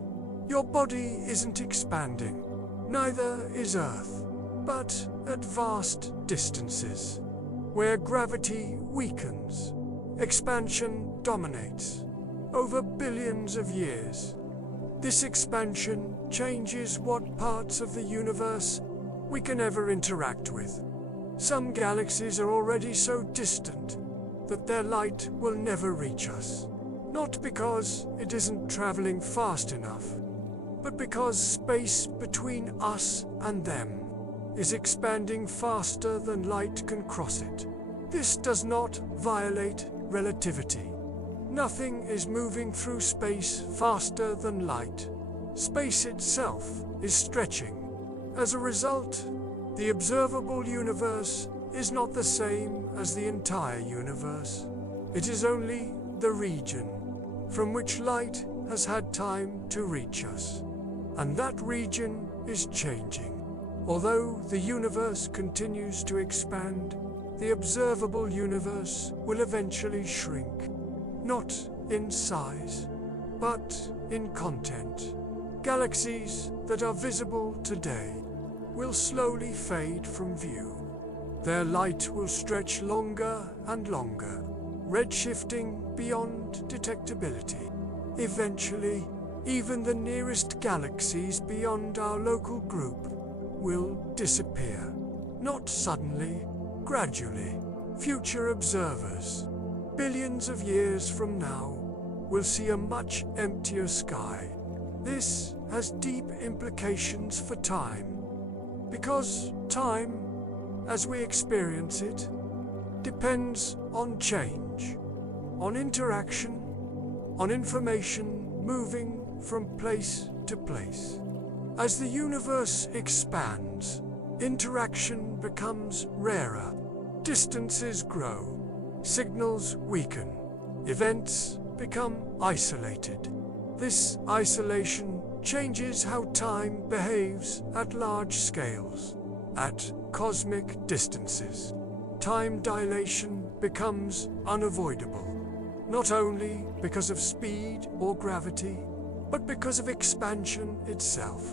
Your body isn't expanding. Neither is Earth, but at vast distances. Where gravity weakens, expansion dominates. Over billions of years, this expansion changes what parts of the universe we can ever interact with. Some galaxies are already so distant that their light will never reach us. Not because it isn't traveling fast enough, but because space between us and them is expanding faster than light can cross it. This does not violate relativity. Nothing is moving through space faster than light. Space itself is stretching. As a result, the observable universe is not the same as the entire universe. It is only the region, from which light has had time to reach us. And that region is changing. Although the universe continues to expand, the observable universe will eventually shrink, not in size, but in content. Galaxies that are visible today will slowly fade from view. Their light will stretch longer and longer, redshifting beyond detectability. Eventually, even the nearest galaxies beyond our local group will disappear. Not suddenly, gradually. Future observers, billions of years from now, will see a much emptier sky. This has deep implications for time, because time, as we experience it, depends on change, on interaction, on information moving from place to place. As the universe expands, interaction becomes rarer, distances grow, signals weaken, events become isolated. This isolation changes how time behaves at large scales, at cosmic distances. Time dilation becomes unavoidable, not only because of speed or gravity, but because of expansion itself.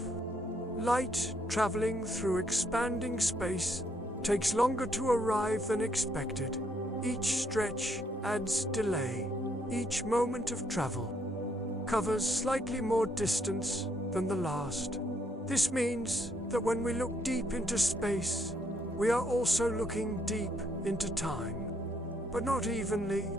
Light traveling through expanding space takes longer to arrive than expected. Each stretch adds delay. Each moment of travel covers slightly more distance than the last. This means that when we look deep into space, we are also looking deep into time, but not evenly.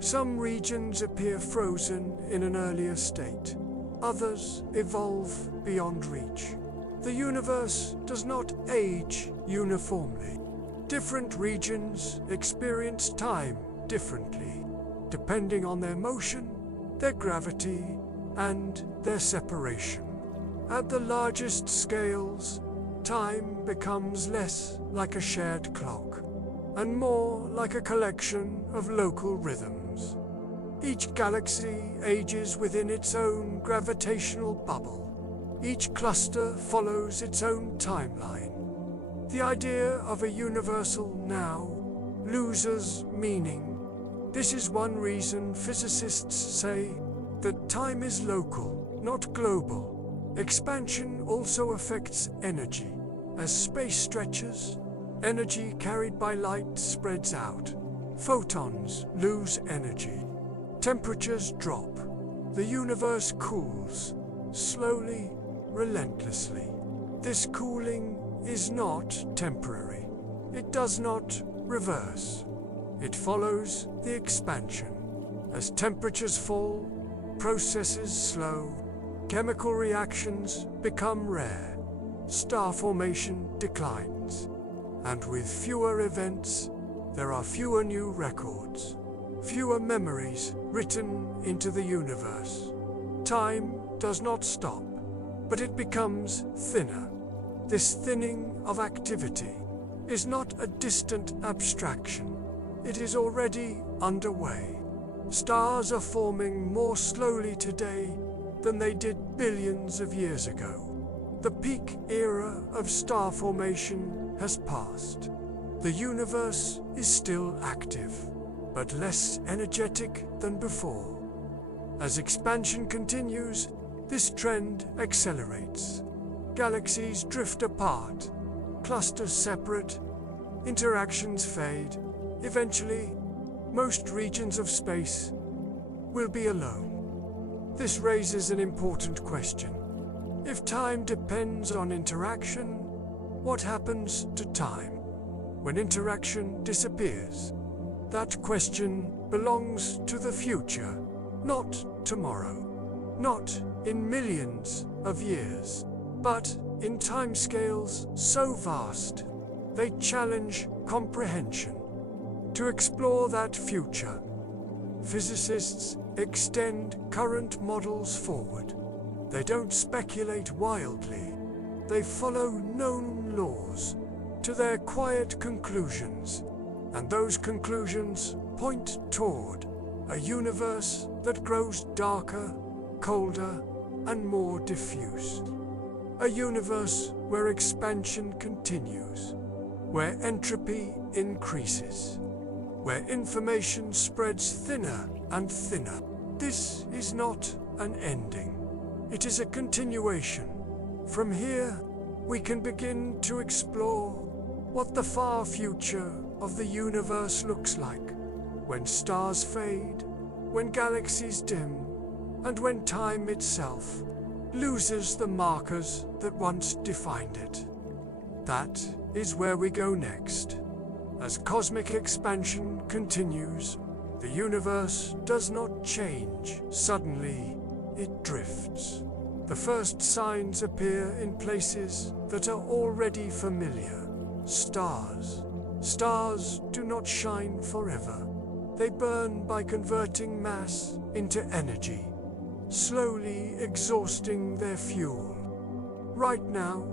Some regions appear frozen in an earlier state. Others evolve beyond reach. The universe does not age uniformly. Different regions experience time differently, depending on their motion, their gravity, and their separation. At the largest scales, time becomes less like a shared clock, and more like a collection of local rhythms. Each galaxy ages within its own gravitational bubble. Each cluster follows its own timeline. The idea of a universal now loses meaning. This is one reason physicists say that time is local, not global. Expansion also affects energy. As space stretches, energy carried by light spreads out. Photons lose energy. Temperatures drop. The universe cools, slowly, relentlessly. This cooling is not temporary. It does not reverse. It follows the expansion. As temperatures fall, processes slow, chemical reactions become rare, star formation declines, and with fewer events, there are fewer new records, fewer memories written into the universe. Time does not stop, but it becomes thinner. This thinning of activity is not a distant abstraction. It is already underway. Stars are forming more slowly today than they did billions of years ago. The peak era of star formation has passed. The universe is still active, but less energetic than before. As expansion continues, this trend accelerates. Galaxies drift apart, clusters separate, interactions fade. Eventually, most regions of space will be alone. This raises an important question. If time depends on interaction, what happens to time when interaction disappears? That question belongs to the future, not tomorrow, not in millions of years, but in timescales so vast they challenge comprehension. To explore that future, physicists extend current models forward. They don't speculate wildly. They follow known laws to their quiet conclusions, and those conclusions point toward a universe that grows darker, colder, and more diffuse. A universe where expansion continues, where entropy increases, where information spreads thinner and thinner. This is not an ending. It is a continuation. From here, we can begin to explore what the far future of the universe looks like, when stars fade, when galaxies dim, and when time itself loses the markers that once defined it. That is where we go next. As cosmic expansion continues, the universe does not change suddenly, it drifts. The first signs appear in places that are already familiar. Stars. Stars do not shine forever. They burn by converting mass into energy, slowly exhausting their fuel. Right now,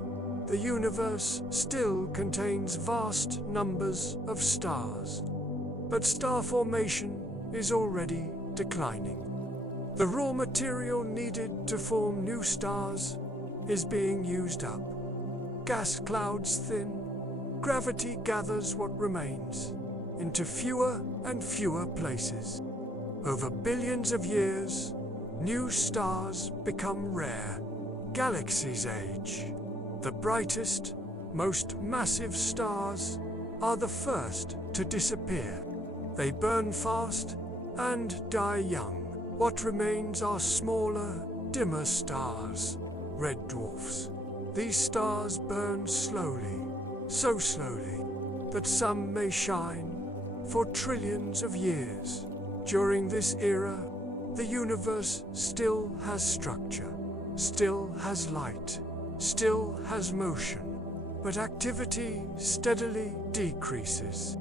the universe still contains vast numbers of stars, but star formation is already declining. The raw material needed to form new stars is being used up. Gas clouds thin, gravity gathers what remains into fewer and fewer places. Over billions of years, new stars become rare. Galaxies age. The brightest, most massive stars are the first to disappear. They burn fast and die young. What remains are smaller, dimmer stars, red dwarfs. These stars burn slowly, so slowly that some may shine for trillions of years. During this era, the universe still has structure, still has light, still has motion, but activity steadily decreases.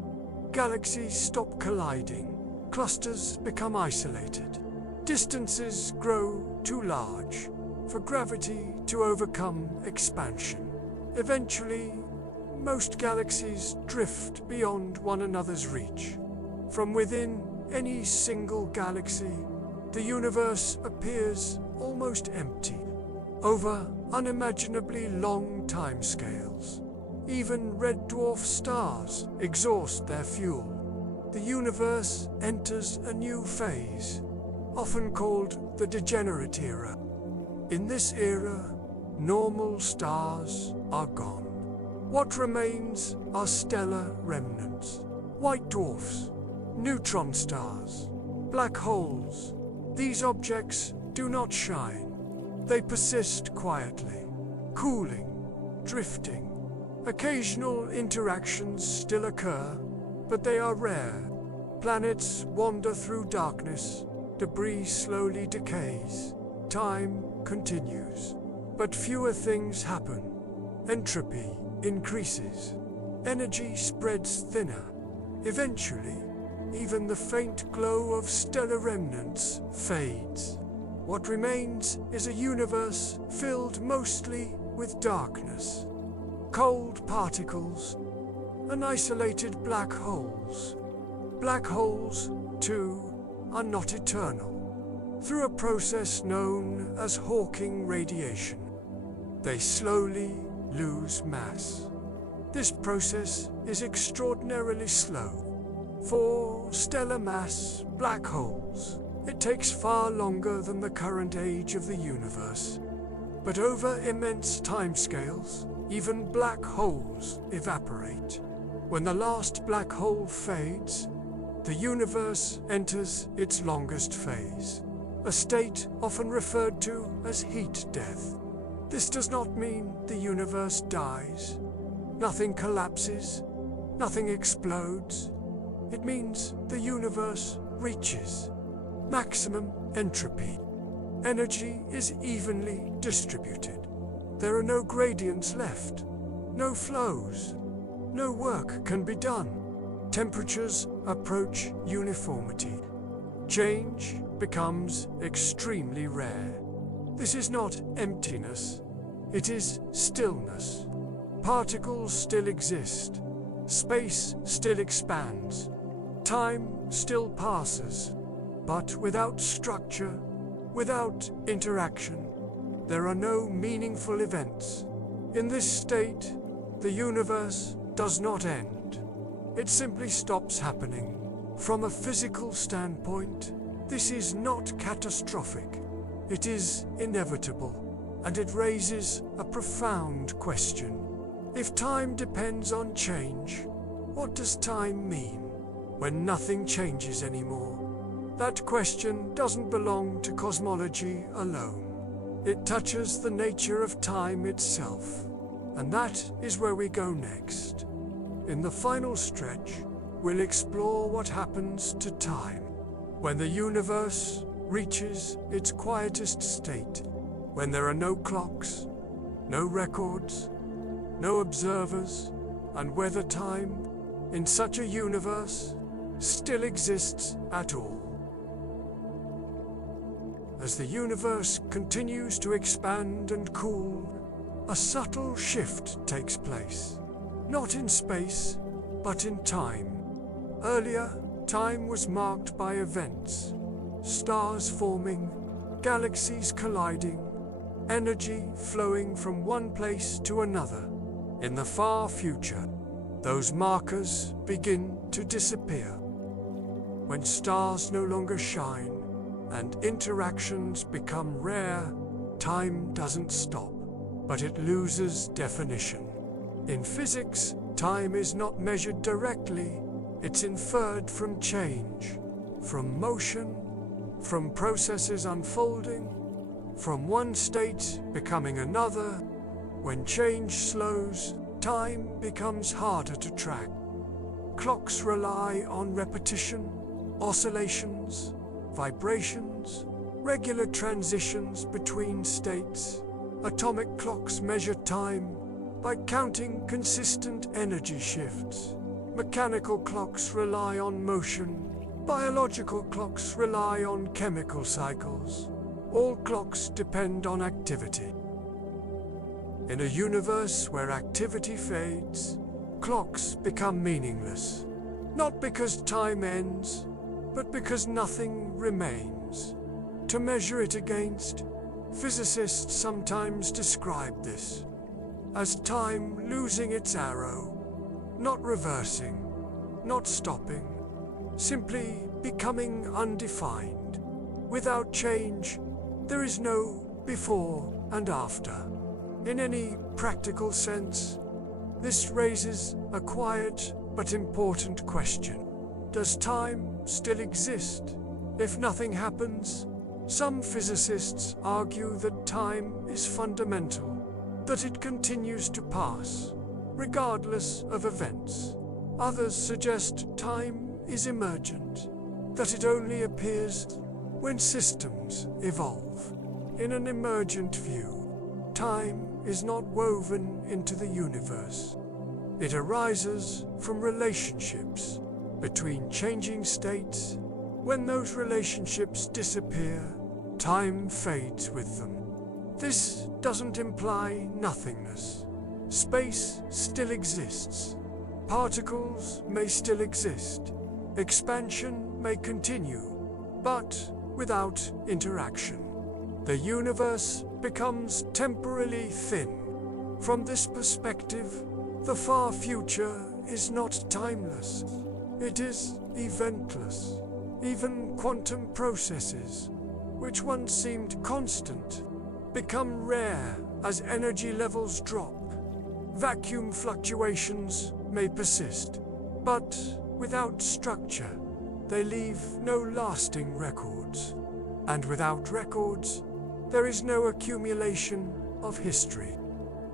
Galaxies stop colliding, clusters become isolated, distances grow too large for gravity to overcome expansion. Eventually, most galaxies drift beyond one another's reach. From within any single galaxy, the universe appears almost empty, over unimaginably long timescales. Even red dwarf stars exhaust their fuel. The universe enters a new phase, often called the degenerate era. In this era, normal stars are gone. What remains are stellar remnants, white dwarfs, neutron stars, black holes. These objects do not shine. They persist quietly, cooling, drifting. Occasional interactions still occur, but they are rare. Planets wander through darkness, debris slowly decays, time continues. But fewer things happen. Entropy increases. Energy spreads thinner. Eventually, even the faint glow of stellar remnants fades. What remains is a universe filled mostly with darkness. Cold particles and isolated black holes. Black holes, too, are not eternal. Through a process known as Hawking radiation, they slowly lose mass. This process is extraordinarily slow. For stellar mass black holes, it takes far longer than the current age of the universe. But over immense timescales, even black holes evaporate. When the last black hole fades, the universe enters its longest phase, a state often referred to as heat death. This does not mean the universe dies. Nothing collapses, nothing explodes. It means the universe reaches maximum entropy. Energy is evenly distributed. There are no gradients left, no flows, no work can be done. Temperatures approach uniformity. Change becomes extremely rare. This is not emptiness, it is stillness. Particles still exist. Space still expands. Time still passes. But without structure, without interaction, there are no meaningful events. In this state, the universe does not end. It simply stops happening. From a physical standpoint, this is not catastrophic. It is inevitable, and it raises a profound question. If time depends on change, what does time mean when nothing changes anymore? That question doesn't belong to cosmology alone. It touches the nature of time itself, and that is where we go next. In the final stretch, we'll explore what happens to time when the universe reaches its quietest state, when there are no clocks, no records, no observers, and whether time, in such a universe, still exists at all. As the universe continues to expand and cool, a subtle shift takes place. Not in space, but in time. Earlier, time was marked by events, stars forming, galaxies colliding, energy flowing from one place to another. In the far future, those markers begin to disappear. When stars no longer shine and interactions become rare, time doesn't stop, but it loses definition. In physics, time is not measured directly, it's inferred from change, from motion, from processes unfolding, from one state becoming another. When change slows, time becomes harder to track. Clocks rely on repetition, oscillations, vibrations, regular transitions between states. Atomic clocks measure time by counting consistent energy shifts. Mechanical clocks rely on motion. Biological clocks rely on chemical cycles. All clocks depend on activity. In a universe where activity fades, clocks become meaningless. Not because time ends, but because nothing remains to measure it against. Physicists sometimes describe this as time losing its arrow, not reversing, not stopping, simply becoming undefined. Without change, there is no before and after. In any practical sense, this raises a quiet but important question. Does time still exist if nothing happens? Some physicists argue that time is fundamental, that it continues to pass, regardless of events. Others suggest time is emergent, that it only appears when systems evolve. In an emergent view, time is not woven into the universe. It arises from relationships between changing states. When those relationships disappear, time fades with them. This doesn't imply nothingness. Space still exists. Particles may still exist. Expansion may continue, but without interaction. The universe becomes temporarily thin. From this perspective, the far future is not timeless. It is eventless. Even quantum processes, which once seemed constant, become rare as energy levels drop. Vacuum fluctuations may persist, but without structure, they leave no lasting records. And without records, there is no accumulation of history.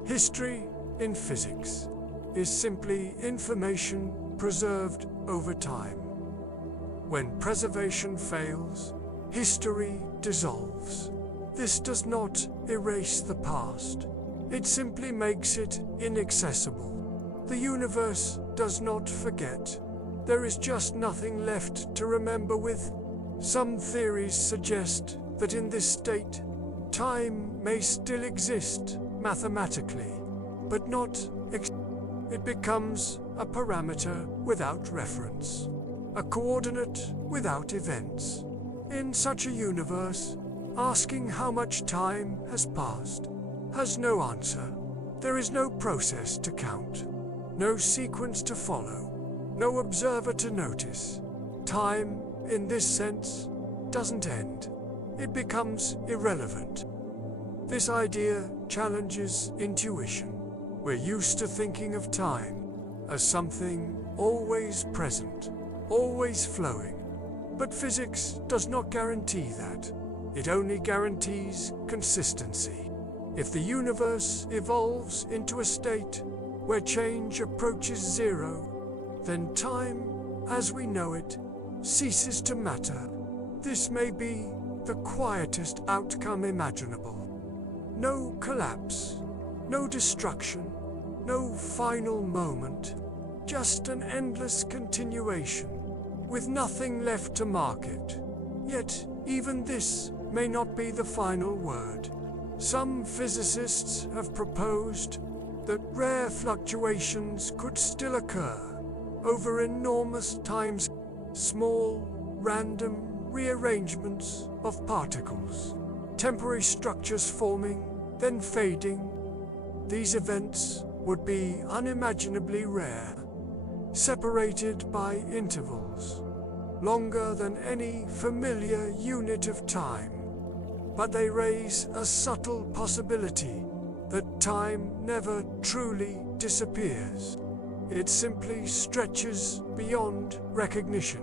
History, in physics, is simply information preserved over time. When preservation fails, history dissolves. This does not erase the past. It simply makes it inaccessible. The universe does not forget. There is just nothing left to remember with. Some theories suggest that in this state, time may still exist mathematically, but not it becomes a parameter without reference, a coordinate without events, In such a universe, asking how much time has passed has no answer. There is no process to count, no sequence to follow, no observer to notice. Time, in this sense, doesn't end. It becomes irrelevant. This idea challenges intuition. We're used to thinking of time as something always present, always flowing. But physics does not guarantee that. It only guarantees consistency. If the universe evolves into a state where change approaches zero, then time, as we know it, ceases to matter. This may be the quietest outcome imaginable. No collapse, no destruction, no final moment, just an endless continuation, with nothing left to mark it. Yet, even this may not be the final word. Some physicists have proposed that rare fluctuations could still occur over enormous times, small, random rearrangements of particles, temporary structures forming, then fading. These events would be unimaginably rare, separated by intervals longer than any familiar unit of time. But they raise a subtle possibility that time never truly disappears. It simply stretches beyond recognition.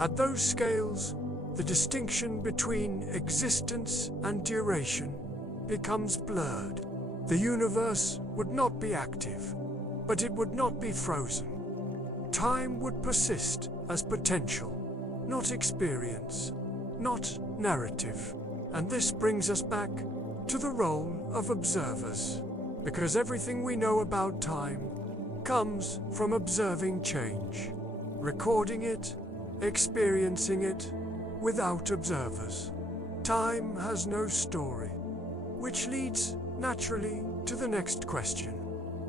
At those scales, the distinction between existence and duration becomes blurred. The universe would not be active, but it would not be frozen. Time would persist as potential, not experience, not narrative. And this brings us back to the role of observers, because everything we know about time comes from observing change, recording it, experiencing it without observers. Time has no story, which leads naturally to the next question.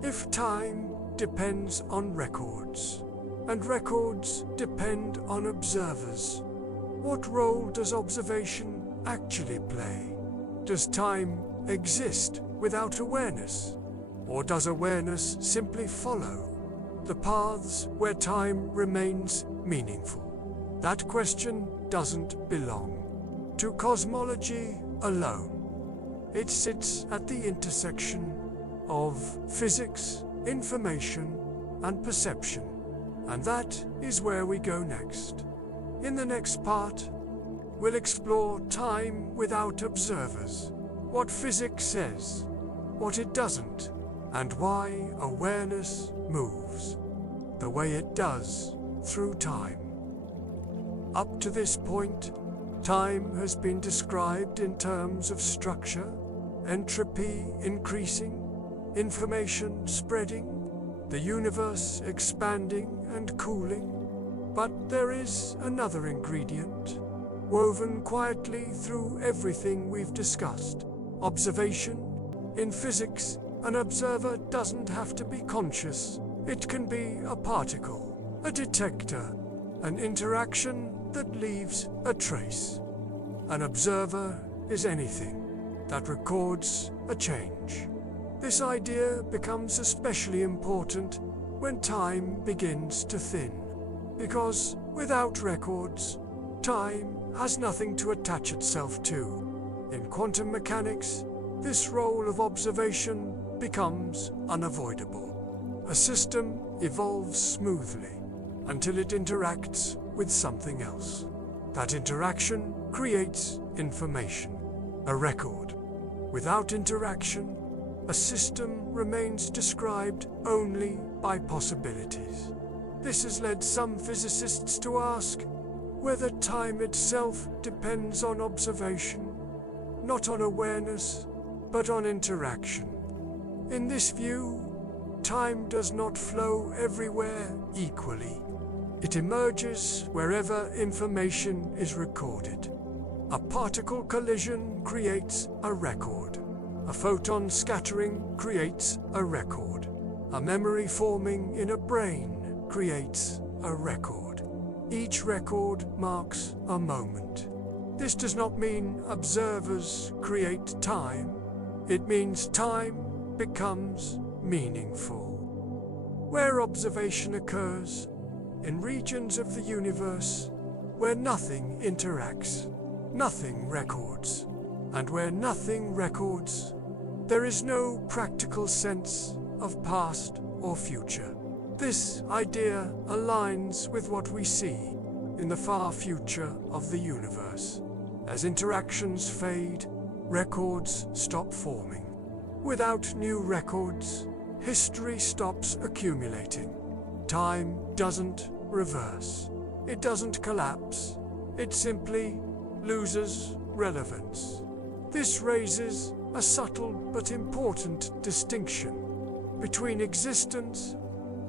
If time depends on records, and records depend on observers, what role does observation actually play? Does time exist without awareness? Or does awareness simply follow the paths where time remains meaningful? That question doesn't belong to cosmology alone. It sits at the intersection of physics, information, and perception. And that is where we go next. In the next part, we'll explore time without observers, what physics says, what it doesn't, and why awareness moves the way it does through time. Up to this point, time has been described in terms of structure, entropy increasing, information spreading, the universe expanding and cooling. But there is another ingredient, woven quietly through everything we've discussed: observation. In physics, an observer doesn't have to be conscious. It can be a particle, a detector, an interaction that leaves a trace. An observer is anything that records a change. This idea becomes especially important when time begins to thin, because without records, time has nothing to attach itself to. In quantum mechanics, this role of observation becomes unavoidable. A system evolves smoothly until it interacts with something else. That interaction creates information, a record. Without interaction, a system remains described only by possibilities. This has led some physicists to ask whether time itself depends on observation, not on awareness, but on interaction. In this view, time does not flow everywhere equally. It emerges wherever information is recorded. A particle collision creates a record. A photon scattering creates a record. A memory forming in a brain creates a record. Each record marks a moment, This does not mean observers create time. It means time becomes meaningful. Where observation occurs, in regions of the universe where nothing interacts, nothing records, and where nothing records, there is no practical sense of past or future. This idea aligns with what we see in the far future of the universe. As interactions fade, records stop forming. Without new records, history stops accumulating. Time doesn't reverse. It doesn't collapse. It simply loses relevance. This raises a subtle but important distinction between existence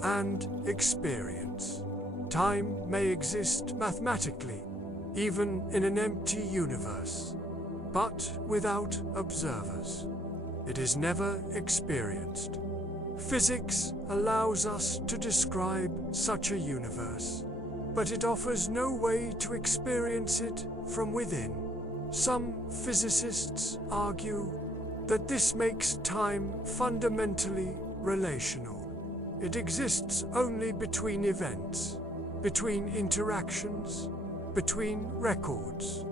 and experience. Time may exist mathematically, even in an empty universe, but without observers, it is never experienced. Physics allows us to describe such a universe, but it offers no way to experience it from within. Some physicists argue that this makes time fundamentally relational. It exists only between events, between interactions, between records.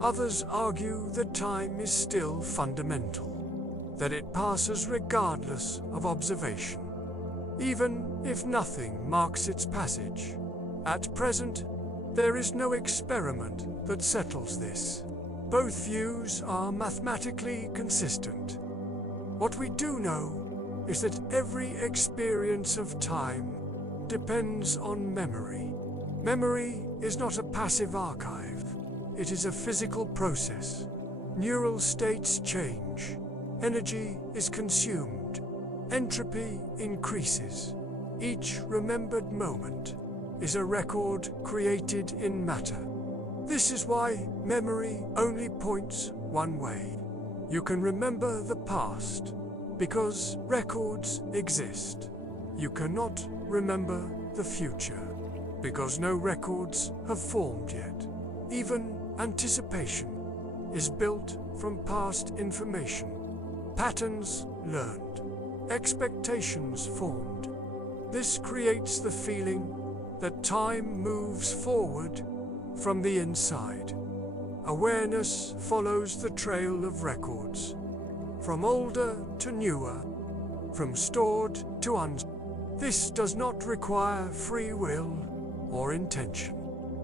Others argue that time is still fundamental, that it passes regardless of observation, even if nothing marks its passage. At present, there is no experiment that settles this. Both views are mathematically consistent. What we do know is that every experience of time depends on memory. Memory is not a passive archive. It is a physical process. Neural states change. Energy is consumed. Entropy increases. Each remembered moment is a record created in matter. This is why memory only points one way. You can remember the past because records exist. You cannot remember the future because no records have formed yet. Even anticipation is built from past information. Patterns learned, expectations formed. This creates the feeling that time moves forward from the inside. Awareness follows the trail of records, from older to newer, from stored to unstored. This does not require free will or intention.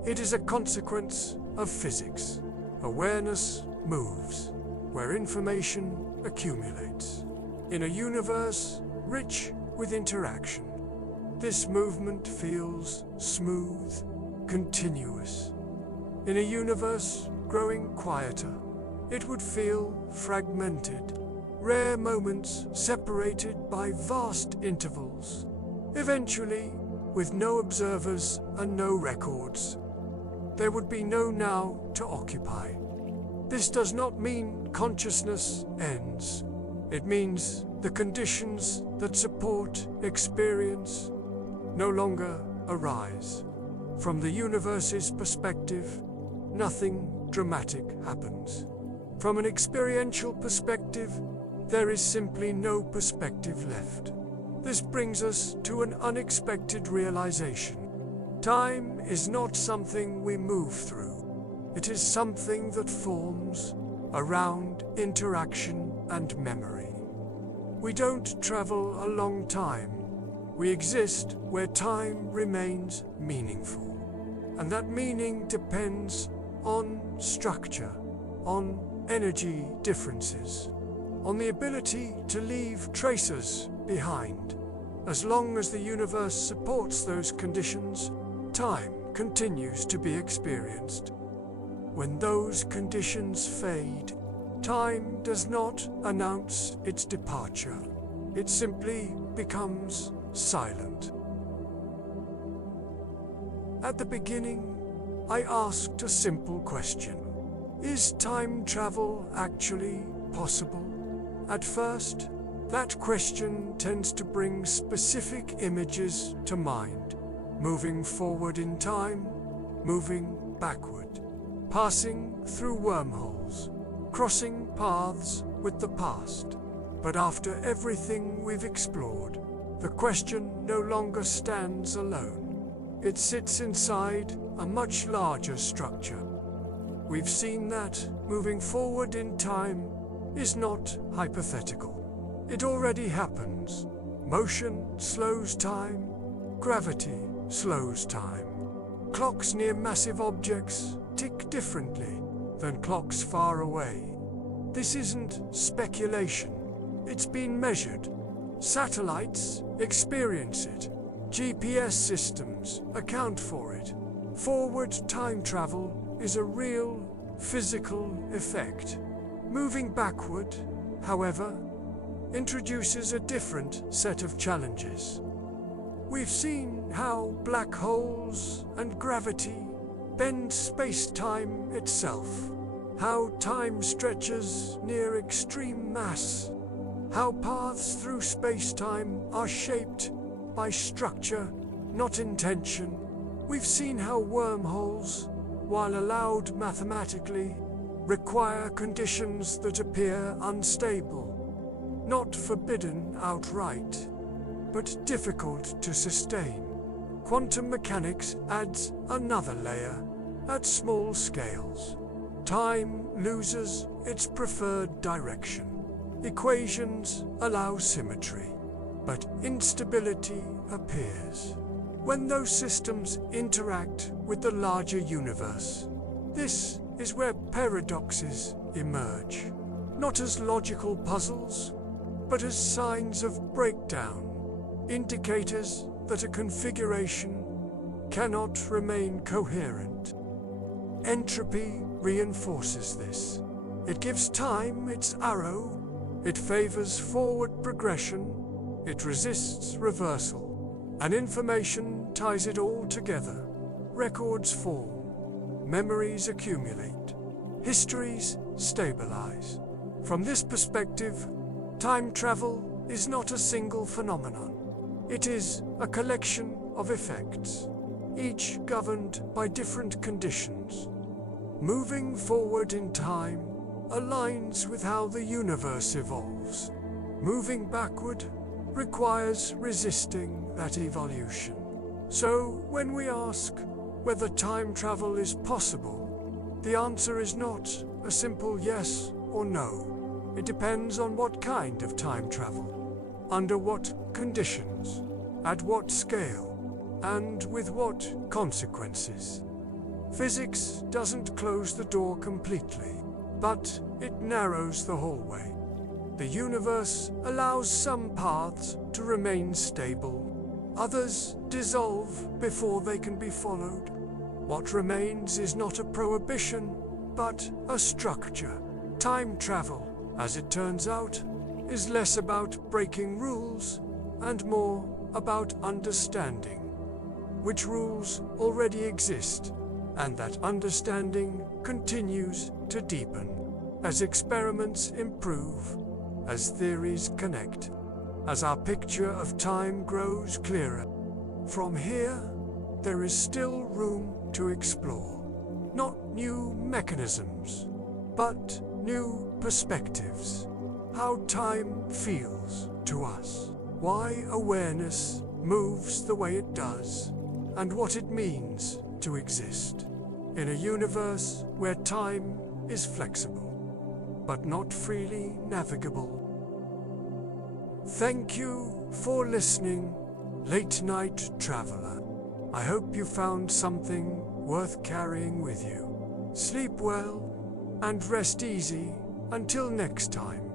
It is a consequence of physics. Awareness moves where information accumulates. In a universe rich with interaction, this movement feels smooth, continuous. In a universe growing quieter, it would feel fragmented, rare moments separated by vast intervals. Eventually, with no observers and no records, there would be no now to occupy. This does not mean consciousness ends. It means the conditions that support experience no longer arise. From the universe's perspective, nothing dramatic happens. From an experiential perspective, there is simply no perspective left. This brings us to an unexpected realization. Time is not something we move through. It is something that forms around interaction and memory. We don't travel along time. We exist where time remains meaningful. And that meaning depends on structure, on energy differences, on the ability to leave traces behind. As long as the universe supports those conditions, time continues to be experienced. When those conditions fade, time does not announce its departure. It simply becomes silent. At the beginning, I asked a simple question. Is time travel actually possible? At first, that question tends to bring specific images to mind. Moving forward in time, moving backward. passing through wormholes, crossing paths with the past. But after everything we've explored, the question no longer stands alone. It sits inside a much larger structure. We've seen that moving forward in time is not hypothetical. It already happens. Motion slows time. Gravity slows time. Clocks near massive objects tick differently than clocks far away. This isn't speculation. It's been measured. Satellites experience it. GPS systems account for it. Forward time travel is a real physical effect. Moving backward, however, introduces a different set of challenges. We've seen how black holes and gravity bend space-time itself, how time stretches near extreme mass, how paths through space-time are shaped by structure, not intention. We've seen how wormholes, while allowed mathematically, require conditions that appear unstable, not forbidden outright, but difficult to sustain. Quantum mechanics adds another layer at small scales. Time loses its preferred direction. Equations allow symmetry, but instability appears. When those systems interact with the larger universe, this is where paradoxes emerge, not as logical puzzles, but as signs of breakdown, indicators that a configuration cannot remain coherent. Entropy reinforces this. It gives time its arrow, it favors forward progression, it resists reversal, and information ties it all together. Records form, memories accumulate, histories stabilize. From this perspective, time travel is not a single phenomenon. It is a collection of effects, each governed by different conditions. Moving forward in time aligns with how the universe evolves. Moving backward requires resisting that evolution. So, when we ask whether time travel is possible, the answer is not a simple yes or no. It depends on what kind of time travel, under what conditions, at what scale, and with what consequences. Physics doesn't close the door completely, but it narrows the hallway. The universe allows some paths to remain stable, others dissolve before they can be followed. What remains is not a prohibition, but a structure. Time travel, as it turns out, is less about breaking rules and more about understanding which rules already exist, and that understanding continues to deepen as experiments improve, as theories connect, as our picture of time grows clearer. From here, there is still room to explore. Not new mechanisms, but new perspectives. How time feels to us, why awareness moves the way it does, and what it means to exist in a universe where time is flexible, but not freely navigable. Thank you for listening, Late Night Traveler. I hope you found something worth carrying with you. Sleep well and rest easy until next time.